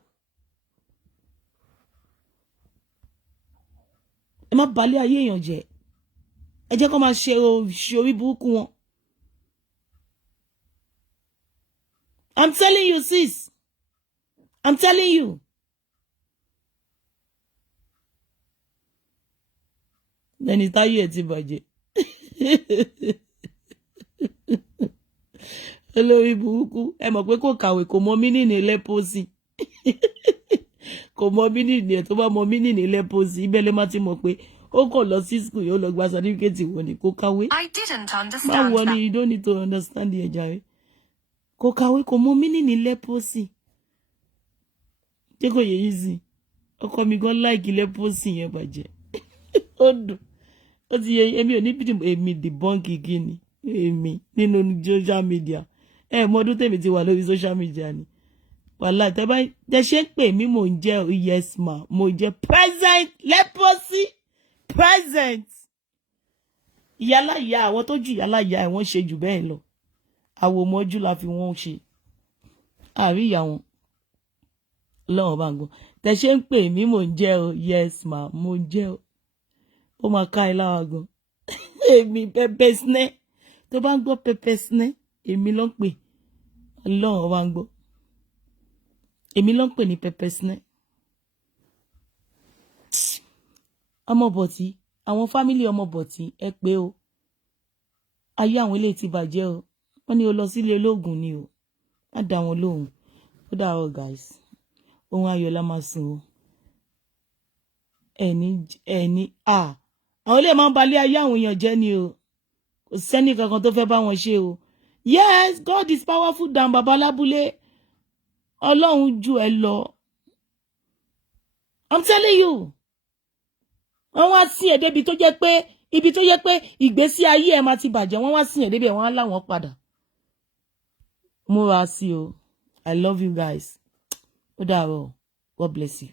Ẹ má balẹ̀ ayé èèyàn jẹ́. Ẹ jẹ́ kó máa ṣe orí burúkú wọn. I'm telling you, sis. I'm telling you. Lẹ́ni táyé ẹ̀ ti bàjẹ́. Olórí burúkú. Ẹ mọ̀ pé kò kàwé, kò mọ mínìní lẹ́pọ̀sì. Kò mọ mínìní ẹ̀ tó bá mọ mínìní lẹ́pọ̀sì. Ibẹ̀ lè má ti mọ̀ pé ó kàn lọ sí school yóò lọ gba certificate wọn ni kò kàwé. I didn't understand Báwo that. ni you don't need to understand the ẹja rẹ̀. Kò kàwé, kò mọ mínìní lẹ́pọ̀sì. Ṣé kò yẹ yìí sí? Ọkọ mi gan láìkí lẹ́pọ̀sì yẹn bàjẹ́. Ó dùn. Ó ti yẹ èmi ò ní bídì èmi dìbọ́ǹkì kíni èmi nínú social media. Mọ ọdún tèmi ti wà lórí social media ni. Wàhálà tẹ ṣe ń pè mí mò ń jẹ́ yes ma, mo jẹ́ present leprosy present. Ìyálà ìyá àwọn tó jù ìyálà ìyá ẹ̀ wọ́n ṣe jù bẹ́ẹ̀ lọ. Àwòmọ́jú la fi wọ́n ṣe. Àrí ìyá wọn. Lọ́wọ́ bá ń gbọ́. Tẹ ṣe ń pè mí mò ń jẹ́ yes ma, mo jẹ́ o. Ó máa ká ẹ lára gan. Èmi pẹpẹ sinẹ́. Tó bá ń gbọ́ pẹpẹ sinẹ́, èmi ló ń pè. Ọlọ́run bá ń gbọ́. Èmi ló ń pè ní pẹpẹ sinẹ́. Ọmọ Boti, àwọn fámílì Ọmọ Boti ẹ pé o. Ayé àwọn eléyìí ti bàjẹ́ o. Wọ́n ní o lọ sílé olóògùn ni o. Má dá wọn lóhùn. Ó dàárọ̀ guys. Ohun ayọ̀ la máa sìn o. Àwọn ilé máa ń balẹ̀ ayé àwọn èèyàn jẹ́ ni o. Kò sẹ́ni kankan tó fẹ́ bá wọn ṣe o. Yes, God is powerful than baba lábúlé. Ọlọ́run jù ẹ lọ. I'm telling you. Wọ́n wá sí ẹ̀ débi tó jẹ́ pé ibi tó jẹ́ pé ìgbésí ayé ẹ̀ máa ti bàjẹ́. Wọ́n wá sí ẹ̀ débi wọ́n á láwọn padà. Múra sí o. I love you guys. Ó dàárọ̀. God bless you.